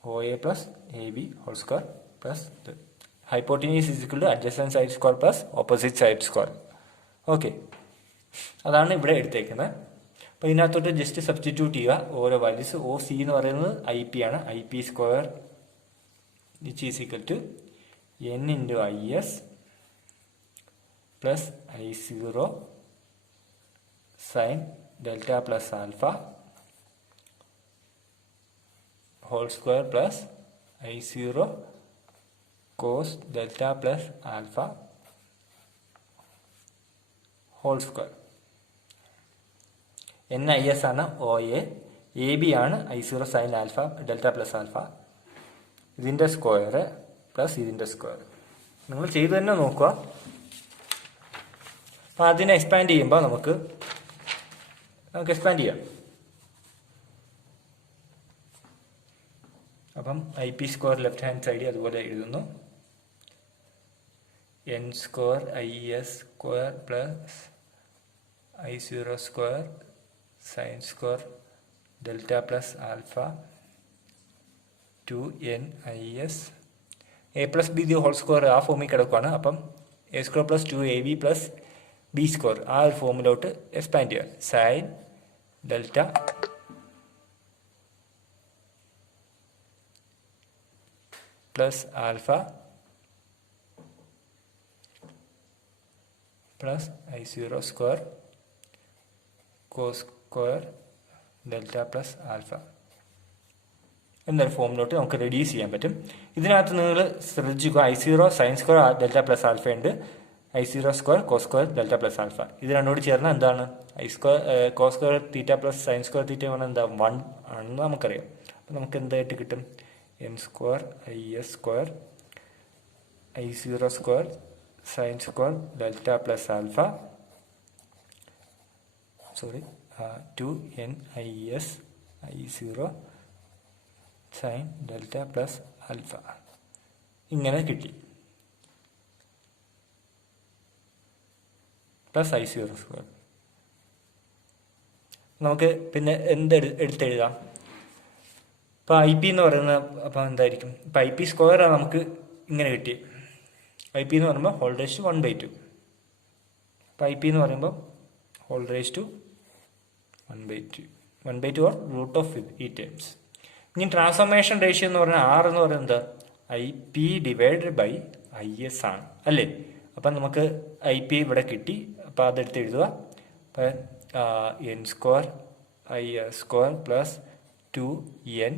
O A plus A B whole square plus hypotenuse is equal to adjacent side square plus opposite side square. Okay, അതാണ് ഇവിടെ എടുത്തേക്കുന്നത്. അപ്പോൾ ഇതിനകത്തോട്ട് just substitute ചെയ്യുക ഓരോ വാല്യൂസ്. ഒ സി എന്ന് പറയുന്നത് ഐ പി ആണ്. I P square which is equal to N into I S plus I0 sin delta plus alpha whole square plus I0 cos delta plus alpha whole square. NIS ആണ് OA, AB ആണ് I0 sin alpha delta plus alpha. ഇതിൻ്റെ square plus ഇതിൻ്റെ square. നിങ്ങൾ ചെയ്ത് തന്നെ നോക്കുക. അപ്പം അതിനെ എക്സ്പാൻഡ് ചെയ്യുമ്പോൾ നമുക്ക് എക്സ്പാൻഡ് ചെയ്യാം. അപ്പം I P square left hand സൈഡിൽ അതുപോലെ എഴുതുന്നു. N square I S square plus I0 square sine square delta plus alpha 2n IS A plus B the whole square ആ ഫോമിൽ കിടക്കുകയാണ്. അപ്പം A square plus 2ab plus B square ആ ഒരു ഫോമിലോട്ട് എക്സ്പാൻഡ് ചെയ്യുക. Sine delta plus alpha plus I0 square cos square delta plus alpha എന്നൊരു ഫോമിലോട്ട് നമുക്ക് റെഡ്യൂസ് ചെയ്യാൻ പറ്റും. ഇതിനകത്ത് നിങ്ങൾ ശ്രദ്ധിക്കുക, I0 sine square delta plus alpha ഉണ്ട്, I0 square cos square delta plus alpha. ഇത് രണ്ടോട് ചേർന്നാൽ എന്താണ്? Cos square theta plus sine square theta പറഞ്ഞാൽ എന്താ? 1 ആണെന്ന് നമുക്കറിയാം. അപ്പം നമുക്ക് എന്തായിട്ട് കിട്ടും? N square IS square I0 square sine square delta plus alpha 2n IS I0 sine delta plus alpha ഇങ്ങനെ കിട്ടി. Plus I0 square. നമുക്ക് പിന്നെ എടുത്തെഴുതാം. ഇപ്പോൾ ഐ പി എന്ന് പറയുന്നത് അപ്പോൾ എന്തായിരിക്കും? ഇപ്പോൾ ഐ പി സ്ക്വയറാണ് നമുക്ക് ഇങ്ങനെ കിട്ടി. ഐ പി എന്ന് പറയുമ്പോൾ ഹോൾ റേസ് ടു 1/2. ഇപ്പോൾ ഐ പി എന്ന് പറയുമ്പോൾ whole raise to 1/2 or root of ഈ ടേംസ്. ഇനി ട്രാൻസ്ഫോർമേഷൻ റേഷ്യോ എന്ന് പറഞ്ഞാൽ ആർ എന്ന് പറയുന്നത് I P divided by IS ആണ് അല്ലേ? അപ്പം നമുക്ക് ഐ പി ഇവിടെ കിട്ടി. അപ്പോൾ അതെടുത്ത് എഴുതുക. അപ്പം N square IS square plus 2n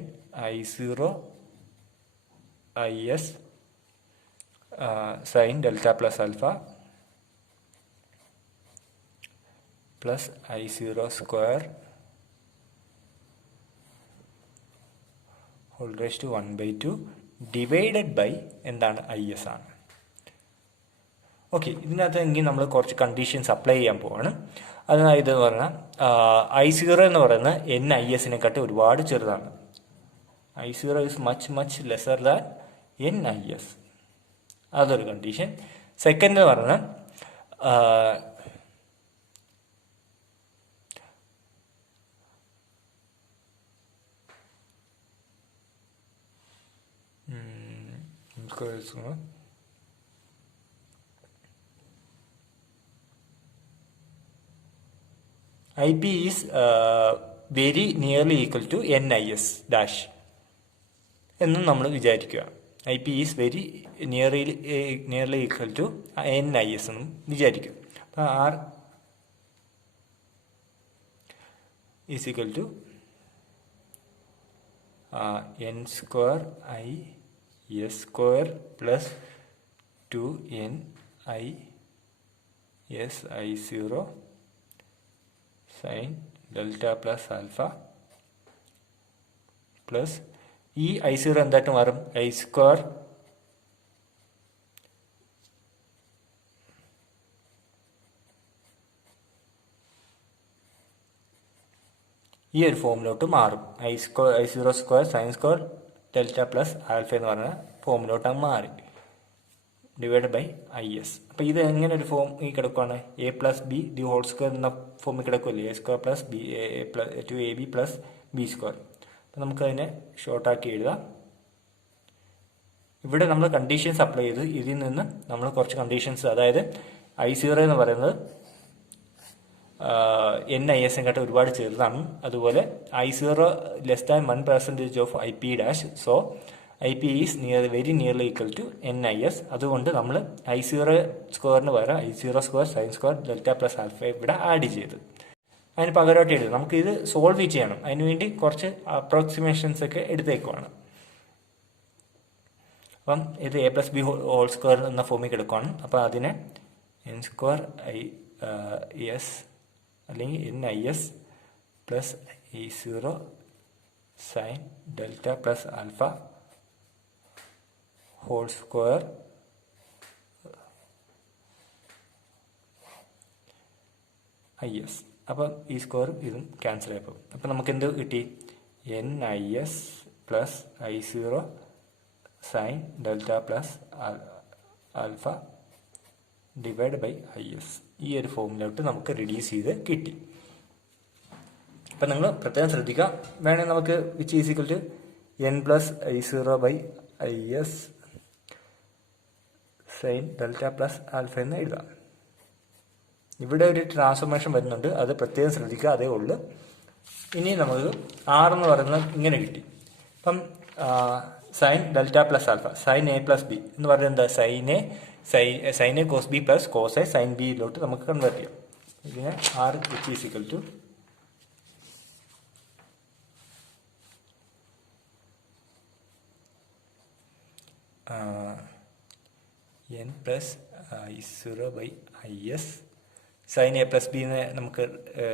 I0 IS sine delta plus alpha plus I0 square whole raise to 1/2 divided by എന്താണ്? IS ആണ്. ഓക്കെ, ഇതിനകത്ത് എങ്കിൽ നമ്മൾ കുറച്ച് കണ്ടീഷൻസ് അപ്ലൈ ചെയ്യാൻ പോവാണ്. അതായത് എന്ന് പറഞ്ഞാൽ I0 എന്ന് പറയുന്നത് NIS-നെക്കാട്ടി ഒരുപാട് ചെറുതാണ്. I0 is much lesser than NIS. അതൊരു കണ്ടീഷൻ. സെക്കൻഡ് എന്ന് പറഞ്ഞാൽ IP is very nearly equal to NIS dash എന്നും നമ്മൾ വിചാരിക്കുക. IP is very nearly equal to NIS എന്നും വിചാരിക്കുക. അപ്പോൾ R is equal to n square I s square plus 2n I s I0 sin delta plus alpha plus ഈ I0 എന്തായിട്ട് മാറും? I square ഈ ഒരു ഫോമിലോട്ട് മാറും. I0 square sine square delta plus alpha എന്ന് പറഞ്ഞ ഫോമിലോട്ട് മാറി ഡിവൈഡ് ബൈ IS. അപ്പോൾ ഇത് എങ്ങനെ ഒരു ഫോം ഈ കിടക്കുവാണ്? A plus B the whole square എന്ന ഫോമിൽ കിടക്കുമല്ലേ? A square plus B two AB plus B square. അപ്പം നമുക്കതിനെ ഷോർട്ടാക്കി എഴുതാം. ഇവിടെ നമ്മൾ കണ്ടീഷൻസ് അപ്ലൈ ചെയ്ത് ഇതിൽ നിന്ന് നമ്മൾ കുറച്ച് കണ്ടീഷൻസ്, അതായത് I0 എന്ന് പറയുന്നത് NIS കാട്ട് ഒരുപാട് ചെറുതാണ്. അതുപോലെ I0 less than 1% of IP dash. So IP is very nearly equal to NIS. അതുകൊണ്ട് നമ്മൾ I0 സ്ക്വയറിന് പകരം I0 square sine square delta plus alpha ഇവിടെ ആഡ് ചെയ്ത് അതിന് പകരമായിട്ട് എഴുതും. നമുക്കിത് സോൾവ് ചെയ്യണം. അതിനുവേണ്ടി കുറച്ച് അപ്രോക്സിമേഷൻസ് ഒക്കെ എടുത്തേക്കുവാണ്. അപ്പം ഇത് A plus B whole square എന്ന ഫോമിൽ കിടക്കുവാണ്. അപ്പോൾ അതിനെ n സ്ക്വയർ IS അല്ലെങ്കിൽ NIS plus I0 sine delta plus alpha whole square IS. അപ്പം ഈ സ്ക്വയർ ഇതും ക്യാൻസൽ ആയിപ്പോകും. അപ്പം നമുക്ക് എന്ത് കിട്ടി? NIS plus I0 sine delta plus alpha divide by IS. ഈ ഒരു ഫോമിലോട്ട് നമുക്ക് റിഡ്യൂസ് ചെയ്ത് കിട്ടി. അപ്പം നിങ്ങൾ പ്രത്യേകം ശ്രദ്ധിക്കുക. വേണമെങ്കിൽ നമുക്ക് which is equal to n plus I0 by IS sine delta plus alpha എന്ന് എഴുതാം. ഇവിടെ ഒരു ട്രാൻസ്ഫോർമേഷൻ വരുന്നുണ്ട്, അത് പ്രത്യേകം ശ്രദ്ധിക്കുക, അതേ ഉള്ളൂ. ഇനി നമുക്ക് R എന്ന് പറയുന്നത് ഇങ്ങനെ കിട്ടി. അപ്പം sine delta plus alpha sine A plus B എന്ന് പറയുന്നത് എന്താ? Sine A cos B plus cos A sine ബിയിലോട്ട് നമുക്ക് കൺവേർട്ട് ചെയ്യാം. ഇതിനെ R which is equal to n plus I0 by IS sine A plus B എന്ന് നമുക്ക്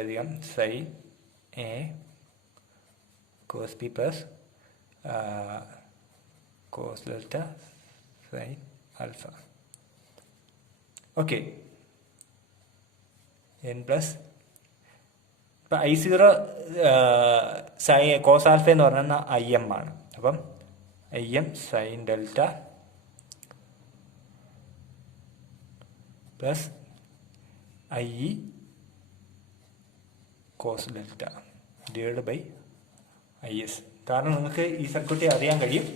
എഴുതാം. Sine A cos B plus cos delta sine alpha. Okay, n plus ഇപ്പം I0 cos alpha എന്ന് പറഞ്ഞാൽ IM ആണ്. അപ്പം IM sine delta plus IE cos delta divide by IS. കാരണം നിങ്ങൾക്ക് ഈ സർക്യൂട്ട് അറിയാൻ കഴിയും.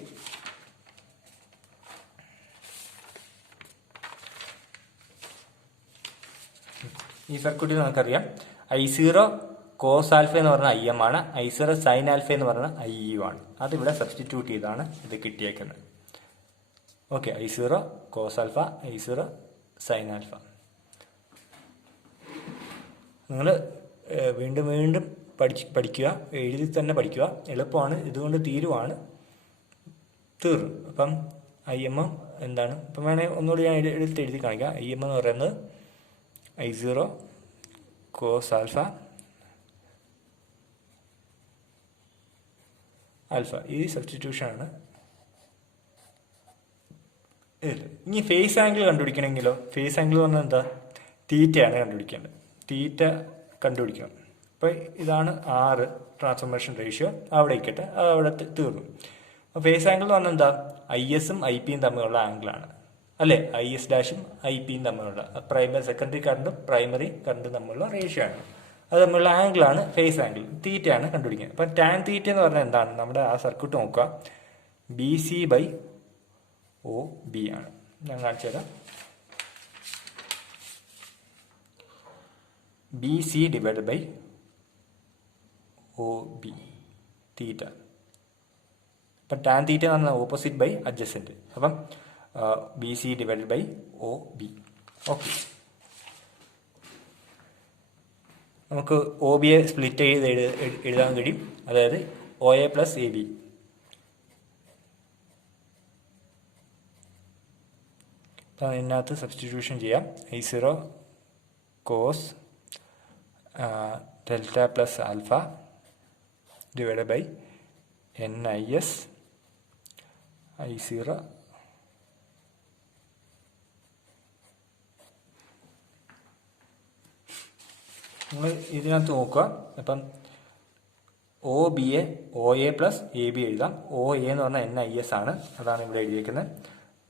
ഈ സർക്യൂട്ടിൽ നമുക്കറിയാം I0 കോസ് ആൽഫ എന്ന് പറഞ്ഞാൽ IM ആണ്, I0 സൈൻ ആൽഫ എന്ന് പറഞ്ഞാൽ IE ആണ്. അതിവിടെ സബ്സ്റ്റിറ്റ്യൂട്ട് ചെയ്താണ് ഇത് കിട്ടിയേക്കുന്നത്. Okay, I0 cos alpha, I0 sine alpha. നിങ്ങൾ വീണ്ടും വീണ്ടും പഠിക്കുക, എഴുതി തന്നെ പഠിക്കുക. എളുപ്പമാണ്, ഇതുകൊണ്ട് തീരുമാണ്. അപ്പം IM എന്താണ്? ഇപ്പം വേണമെങ്കിൽ ഒന്നുകൂടി ഞാൻ എടുത്ത് എഴുതി കാണിക്കാം. IM എന്ന് പറയുന്നത് I0 കോസ് ആൽഫ ആൽഫ. ഈ സബ്സ്റ്റിറ്റ്യൂഷനാണ്. ഇനി ഫേസ് ആംഗിൾ കണ്ടുപിടിക്കണമെങ്കിലോ? ഫേസ് ആംഗിൾ പറഞ്ഞാൽ എന്താ? തീറ്റയാണ് കണ്ടുപിടിക്കേണ്ടത്. തീറ്റ കണ്ടുപിടിക്കണം. അപ്പോൾ ഇതാണ് R ട്രാൻസ്ഫോർമേഷൻ റേഷ്യോ. അവിടെ ഇരിക്കട്ടെ, അവിടെ തീർന്നു. അപ്പോൾ ഫേസ് ആംഗിൾ എന്ന് പറഞ്ഞാൽ എന്താ? ISഉം IPയും തമ്മിലുള്ള ആംഗിളാണ്, അല്ലേ? IS ഡാഷും IPയും തമ്മിലുള്ള സെക്കൻഡറി കറണ്ടും പ്രൈമറി കറണ്ടും തമ്മിലുള്ള റേഷ്യോ ആണ്. അത് തമ്മിലുള്ള ആംഗിളാണ് ഫേസ് ആംഗിൾ. തീറ്റയാണ് കണ്ടുപിടിക്കുന്നത്. അപ്പം ടാൻ തീറ്റ എന്ന് പറഞ്ഞാൽ എന്താണ്? നമ്മുടെ ആ സർക്യൂട്ട് നോക്കുക. BC ബൈ OB ആണ്. ഞാൻ കാണിച്ചു തരാം. BC divide by O B theta. അപ്പം ടാൻ തീറ്റ എന്ന് പറഞ്ഞാൽ ഓപ്പോസിറ്റ് ബൈ അഡ്ജസൻറ്റ്. അപ്പം B C divided by O B. Okay, നമുക്ക് ഒ ബിയെ സ്പ്ലിറ്റ് ചെയ്ത് എഴുതാൻ കഴിയും. അതായത് O A plus A B. അപ്പം അതിനകത്ത് സബ്സ്റ്റിറ്റ്യൂഷൻ ചെയ്യാം. I0 cos delta plus alpha divided by NIS I0 നമ്മൾ ഇതിനകത്ത് നോക്കുക. അപ്പം ഒ ബിയെ O A plus A B എഴുതാം. ഒ എ എന്ന് പറഞ്ഞാൽ NIS ആണ്, അതാണ് ഇവിടെ എഴുതിയിരിക്കുന്നത്.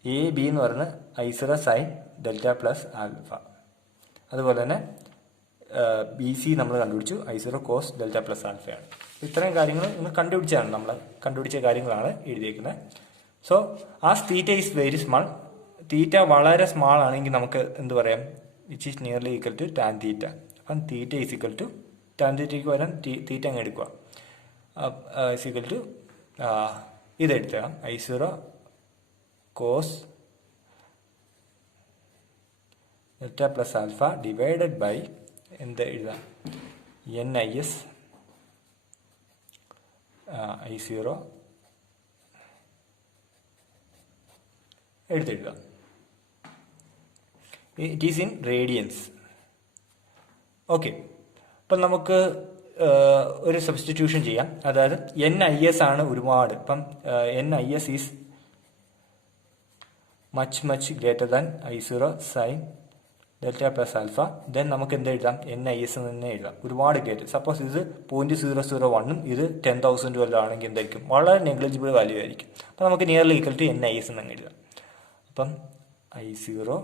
എ ബി എന്ന് പറയുന്നത് I0 sine delta plus alpha. അതുപോലെ തന്നെ ബി സി നമ്മൾ കണ്ടുപിടിച്ചു, I0 കോസ് ഡെൽറ്റ പ്ലസ് ആൽഫയാണ്. ഇത്രയും കാര്യങ്ങൾ നിങ്ങൾ കണ്ടുപിടിച്ചാണ്, നമ്മൾ കണ്ടുപിടിച്ച കാര്യങ്ങളാണ് എഴുതിയിരിക്കുന്നത്. So as theta is very small, theta വളരെ സ്മാൾ ആണെങ്കിൽ നമുക്ക് എന്ത് പറയാം, which is nearly equal to tan theta. അപ്പം theta is equal to tan തീറ്റയ്ക്ക് വരാൻ തീറ്റ അങ്ങ് എടുക്കുക. ഈസ് ഈക്വൽ ടു ഇതെടുത്തതാണ് I0 cos delta plus alpha divided by എന്ത് എഴുതാം, NIS I0 എടുത്തെഴുതാം. It is in radians. Okay, അപ്പം നമുക്ക് ഒരു സബ്സ്റ്റിറ്റ്യൂഷൻ ചെയ്യാം. അതായത് NIS ആണ് ഒരുപാട്. ഇപ്പം NIS is much greater than I0 sine delta plus alpha. Then നമുക്ക് എന്ത് എഴുതാം, NIS തന്നെ എഴുതാം, ഒരുപാട് ഗ്രേറ്റർ. സപ്പോസ് ഇത് 0.001 ഇത് 10,000 വല്ലതും ആണെങ്കിൽ എന്തായിരിക്കും, വളരെ നെഗ്ലിജിബിൾ വാല്യൂ ആയിരിക്കും. അപ്പം നമുക്ക് നിയർലി ഈക്വൽ ടു NIS എന്ന് എഴുതാം. അപ്പം I0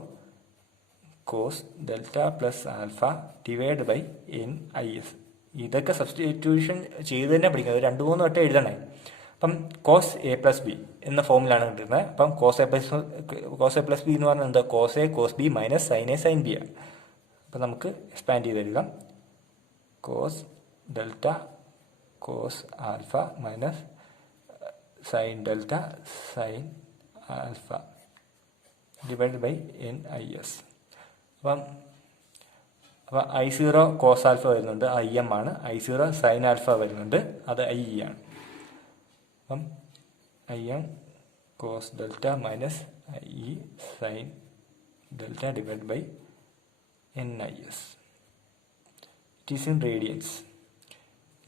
cos delta plus alpha divide by NIS. ഇതൊക്കെ സബ്സ്റ്റിറ്റ്യൂഷൻ ചെയ്ത് തന്നെ പഠിക്കുന്നത്, 2-3 വട്ടം എഴുതണേ. അപ്പം കോസ് എ പ്ലസ് ബി എന്ന ഫോമിലാണ് കിട്ടുന്നത്. അപ്പം കോസ് എ പ്ലസ് ബി എന്ന് പറഞ്ഞാൽ എന്താ, cos A cos B minus sine A sine B ആണ്. അപ്പം നമുക്ക് എക്സ്പാൻഡ് ചെയ്ത് എഴുതാം. Cos delta cos alpha minus sine delta sine alpha divide by NIS. അപ്പം I0 കോസ് ആൽഫ വരുന്നുണ്ട്, IM ആണ്. I0 സൈൻ ആൽഫ വരുന്നുണ്ട്, അത് IE ആണ്. അപ്പം IM cos delta minus IE sine delta divide by NIS. It is in radians.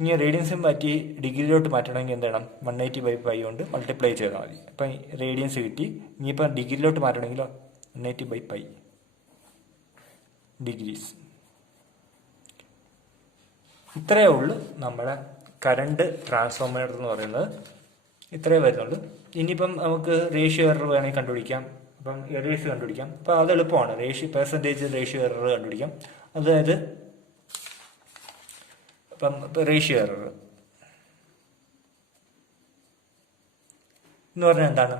ഇനി റേഡിയൻസും മാറ്റി ഡിഗ്രിയിലോട്ട് മാറ്റണമെങ്കിൽ എന്ത് ചെയ്യണം, 180/π കൊണ്ട് മൾട്ടിപ്ലൈ ചെയ്താൽ മതി. അപ്പം റേഡിയൻസ് കിട്ടി. ഇനിയിപ്പം ഡിഗ്രിയിലോട്ട് മാറ്റണമെങ്കിൽ 180/π ഡിഗ്രീസ്. ഇത്രയേ ഉള്ളൂ നമ്മുടെ കറണ്ട് ട്രാൻസ്ഫോർമർ എന്ന് പറയുന്നത്, ഇത്രയേ വരുന്നുള്ളൂ. ഇനിയിപ്പം നമുക്ക് റേഷ്യോ എറർ വേണമെങ്കിൽ കണ്ടുപിടിക്കാം. അപ്പം റേഷ്യോ കണ്ടുപിടിക്കാം. അപ്പം അത് എളുപ്പമാണ്, പെർസെൻറ്റേജ് റേഷ്യോ എറർ കണ്ടുപിടിക്കാം. അതായത് ഇപ്പം റേഷ്യോ എറർ എന്ന് പറഞ്ഞാൽ എന്താണ്,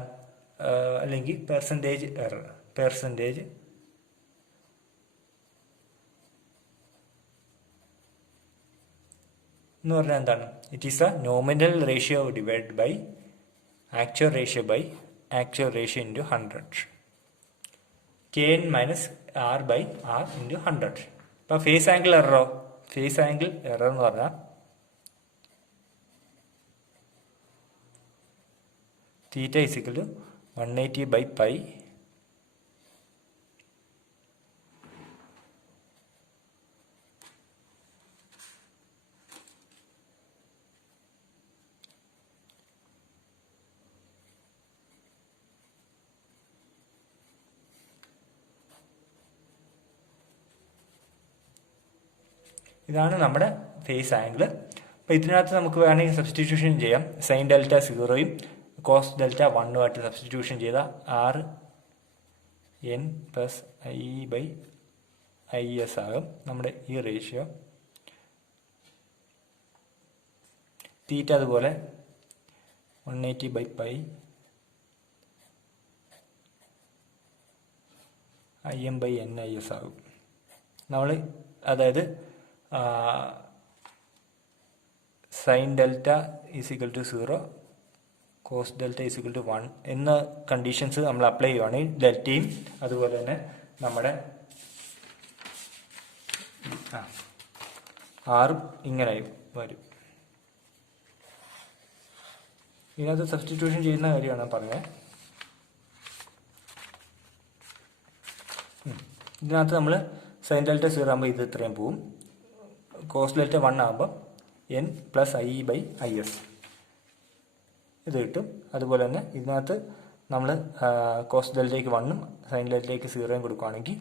അല്ലെങ്കിൽ പെർസെൻറ്റേജ് എറർ, പെർസെൻറ്റേജ് എന്ന് പറഞ്ഞാൽ എന്താണ്, it is a nominal ratio divide by actual ratio by actual ratio into 100. Kn minus R by R into 100. ഇപ്പം ഫേസ് ആംഗിൾ എററോ, ഫേസ് ആംഗിൾ എറർ എന്ന് പറഞ്ഞാൽ തീറ്റ ഈസ് ഈക്വൽ ടു 180/π ഇതാണ് നമ്മുടെ ഫേസ് ആംഗിൾ. അപ്പോൾ ഇതിനകത്ത് നമുക്ക് വേണമെങ്കിൽ സബ്സ്റ്റിറ്റ്യൂഷൻ ചെയ്യാം. സൈൻ ഡെൽറ്റ 0യും കോസ് ഡെൽറ്റ 1ഉമായിട്ട് സബ്സ്റ്റിറ്റ്യൂഷൻ ചെയ്താൽ RN പ്ലസ് I/IS ആകും നമ്മുടെ ഈ റേഷ്യോ. തീറ്റ അതുപോലെ 180/π IM/NIS ആകും. നമ്മൾ അതായത് sine delta is equal to 0, cos delta is equal to 1 എന്ന കണ്ടീഷൻസ് നമ്മൾ അപ്ലൈ ചെയ്യുവാണെങ്കിൽ ഡെൽറ്റയും അതുപോലെ തന്നെ നമ്മുടെ ആറും ഇങ്ങനെ വരും. ഇതിനകത്ത് സബ്സ്റ്റിറ്റ്യൂഷൻ ചെയ്യുന്ന കാര്യമാണ് പറഞ്ഞത്. ഇതിനകത്ത് നമ്മൾ സൈൻ ഡെൽറ്റ 0 ആകുമ്പോൾ ഇത് ഇത്രയും പോവും. കോസ് ഡെൽറ്റ 1 ആകുമ്പോൾ n plus i by IS ഇത് കിട്ടും. അതുപോലെ തന്നെ ഇതിനകത്ത് നമ്മൾ കോസ് ഡെൽറ്റയ്ക്ക് 1ഉം സൈൻ ഡെൽറ്റയ്ക്ക് 0യും കൊടുക്കുകയാണെങ്കിൽ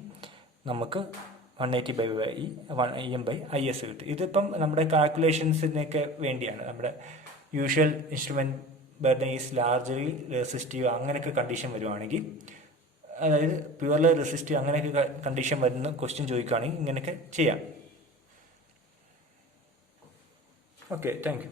നമുക്ക് 180/1m/IS കിട്ടും. ഇതിപ്പം നമ്മുടെ കാൽക്കുലേഷൻസിനൊക്കെ വേണ്ടിയാണ്. നമ്മുടെ usual instrument burden is largely resistive അങ്ങനെയൊക്കെ കണ്ടീഷൻ വരുവാണെങ്കിൽ, അതായത് പ്യുവർലി റെസിസ്റ്റീവ് അങ്ങനെയൊക്കെ കണ്ടീഷൻ വരുന്ന ക്വസ്റ്റ്യൻ ചോദിക്കുകയാണെങ്കിൽ ഇങ്ങനെയൊക്കെ ചെയ്യാം. Okay, thank you.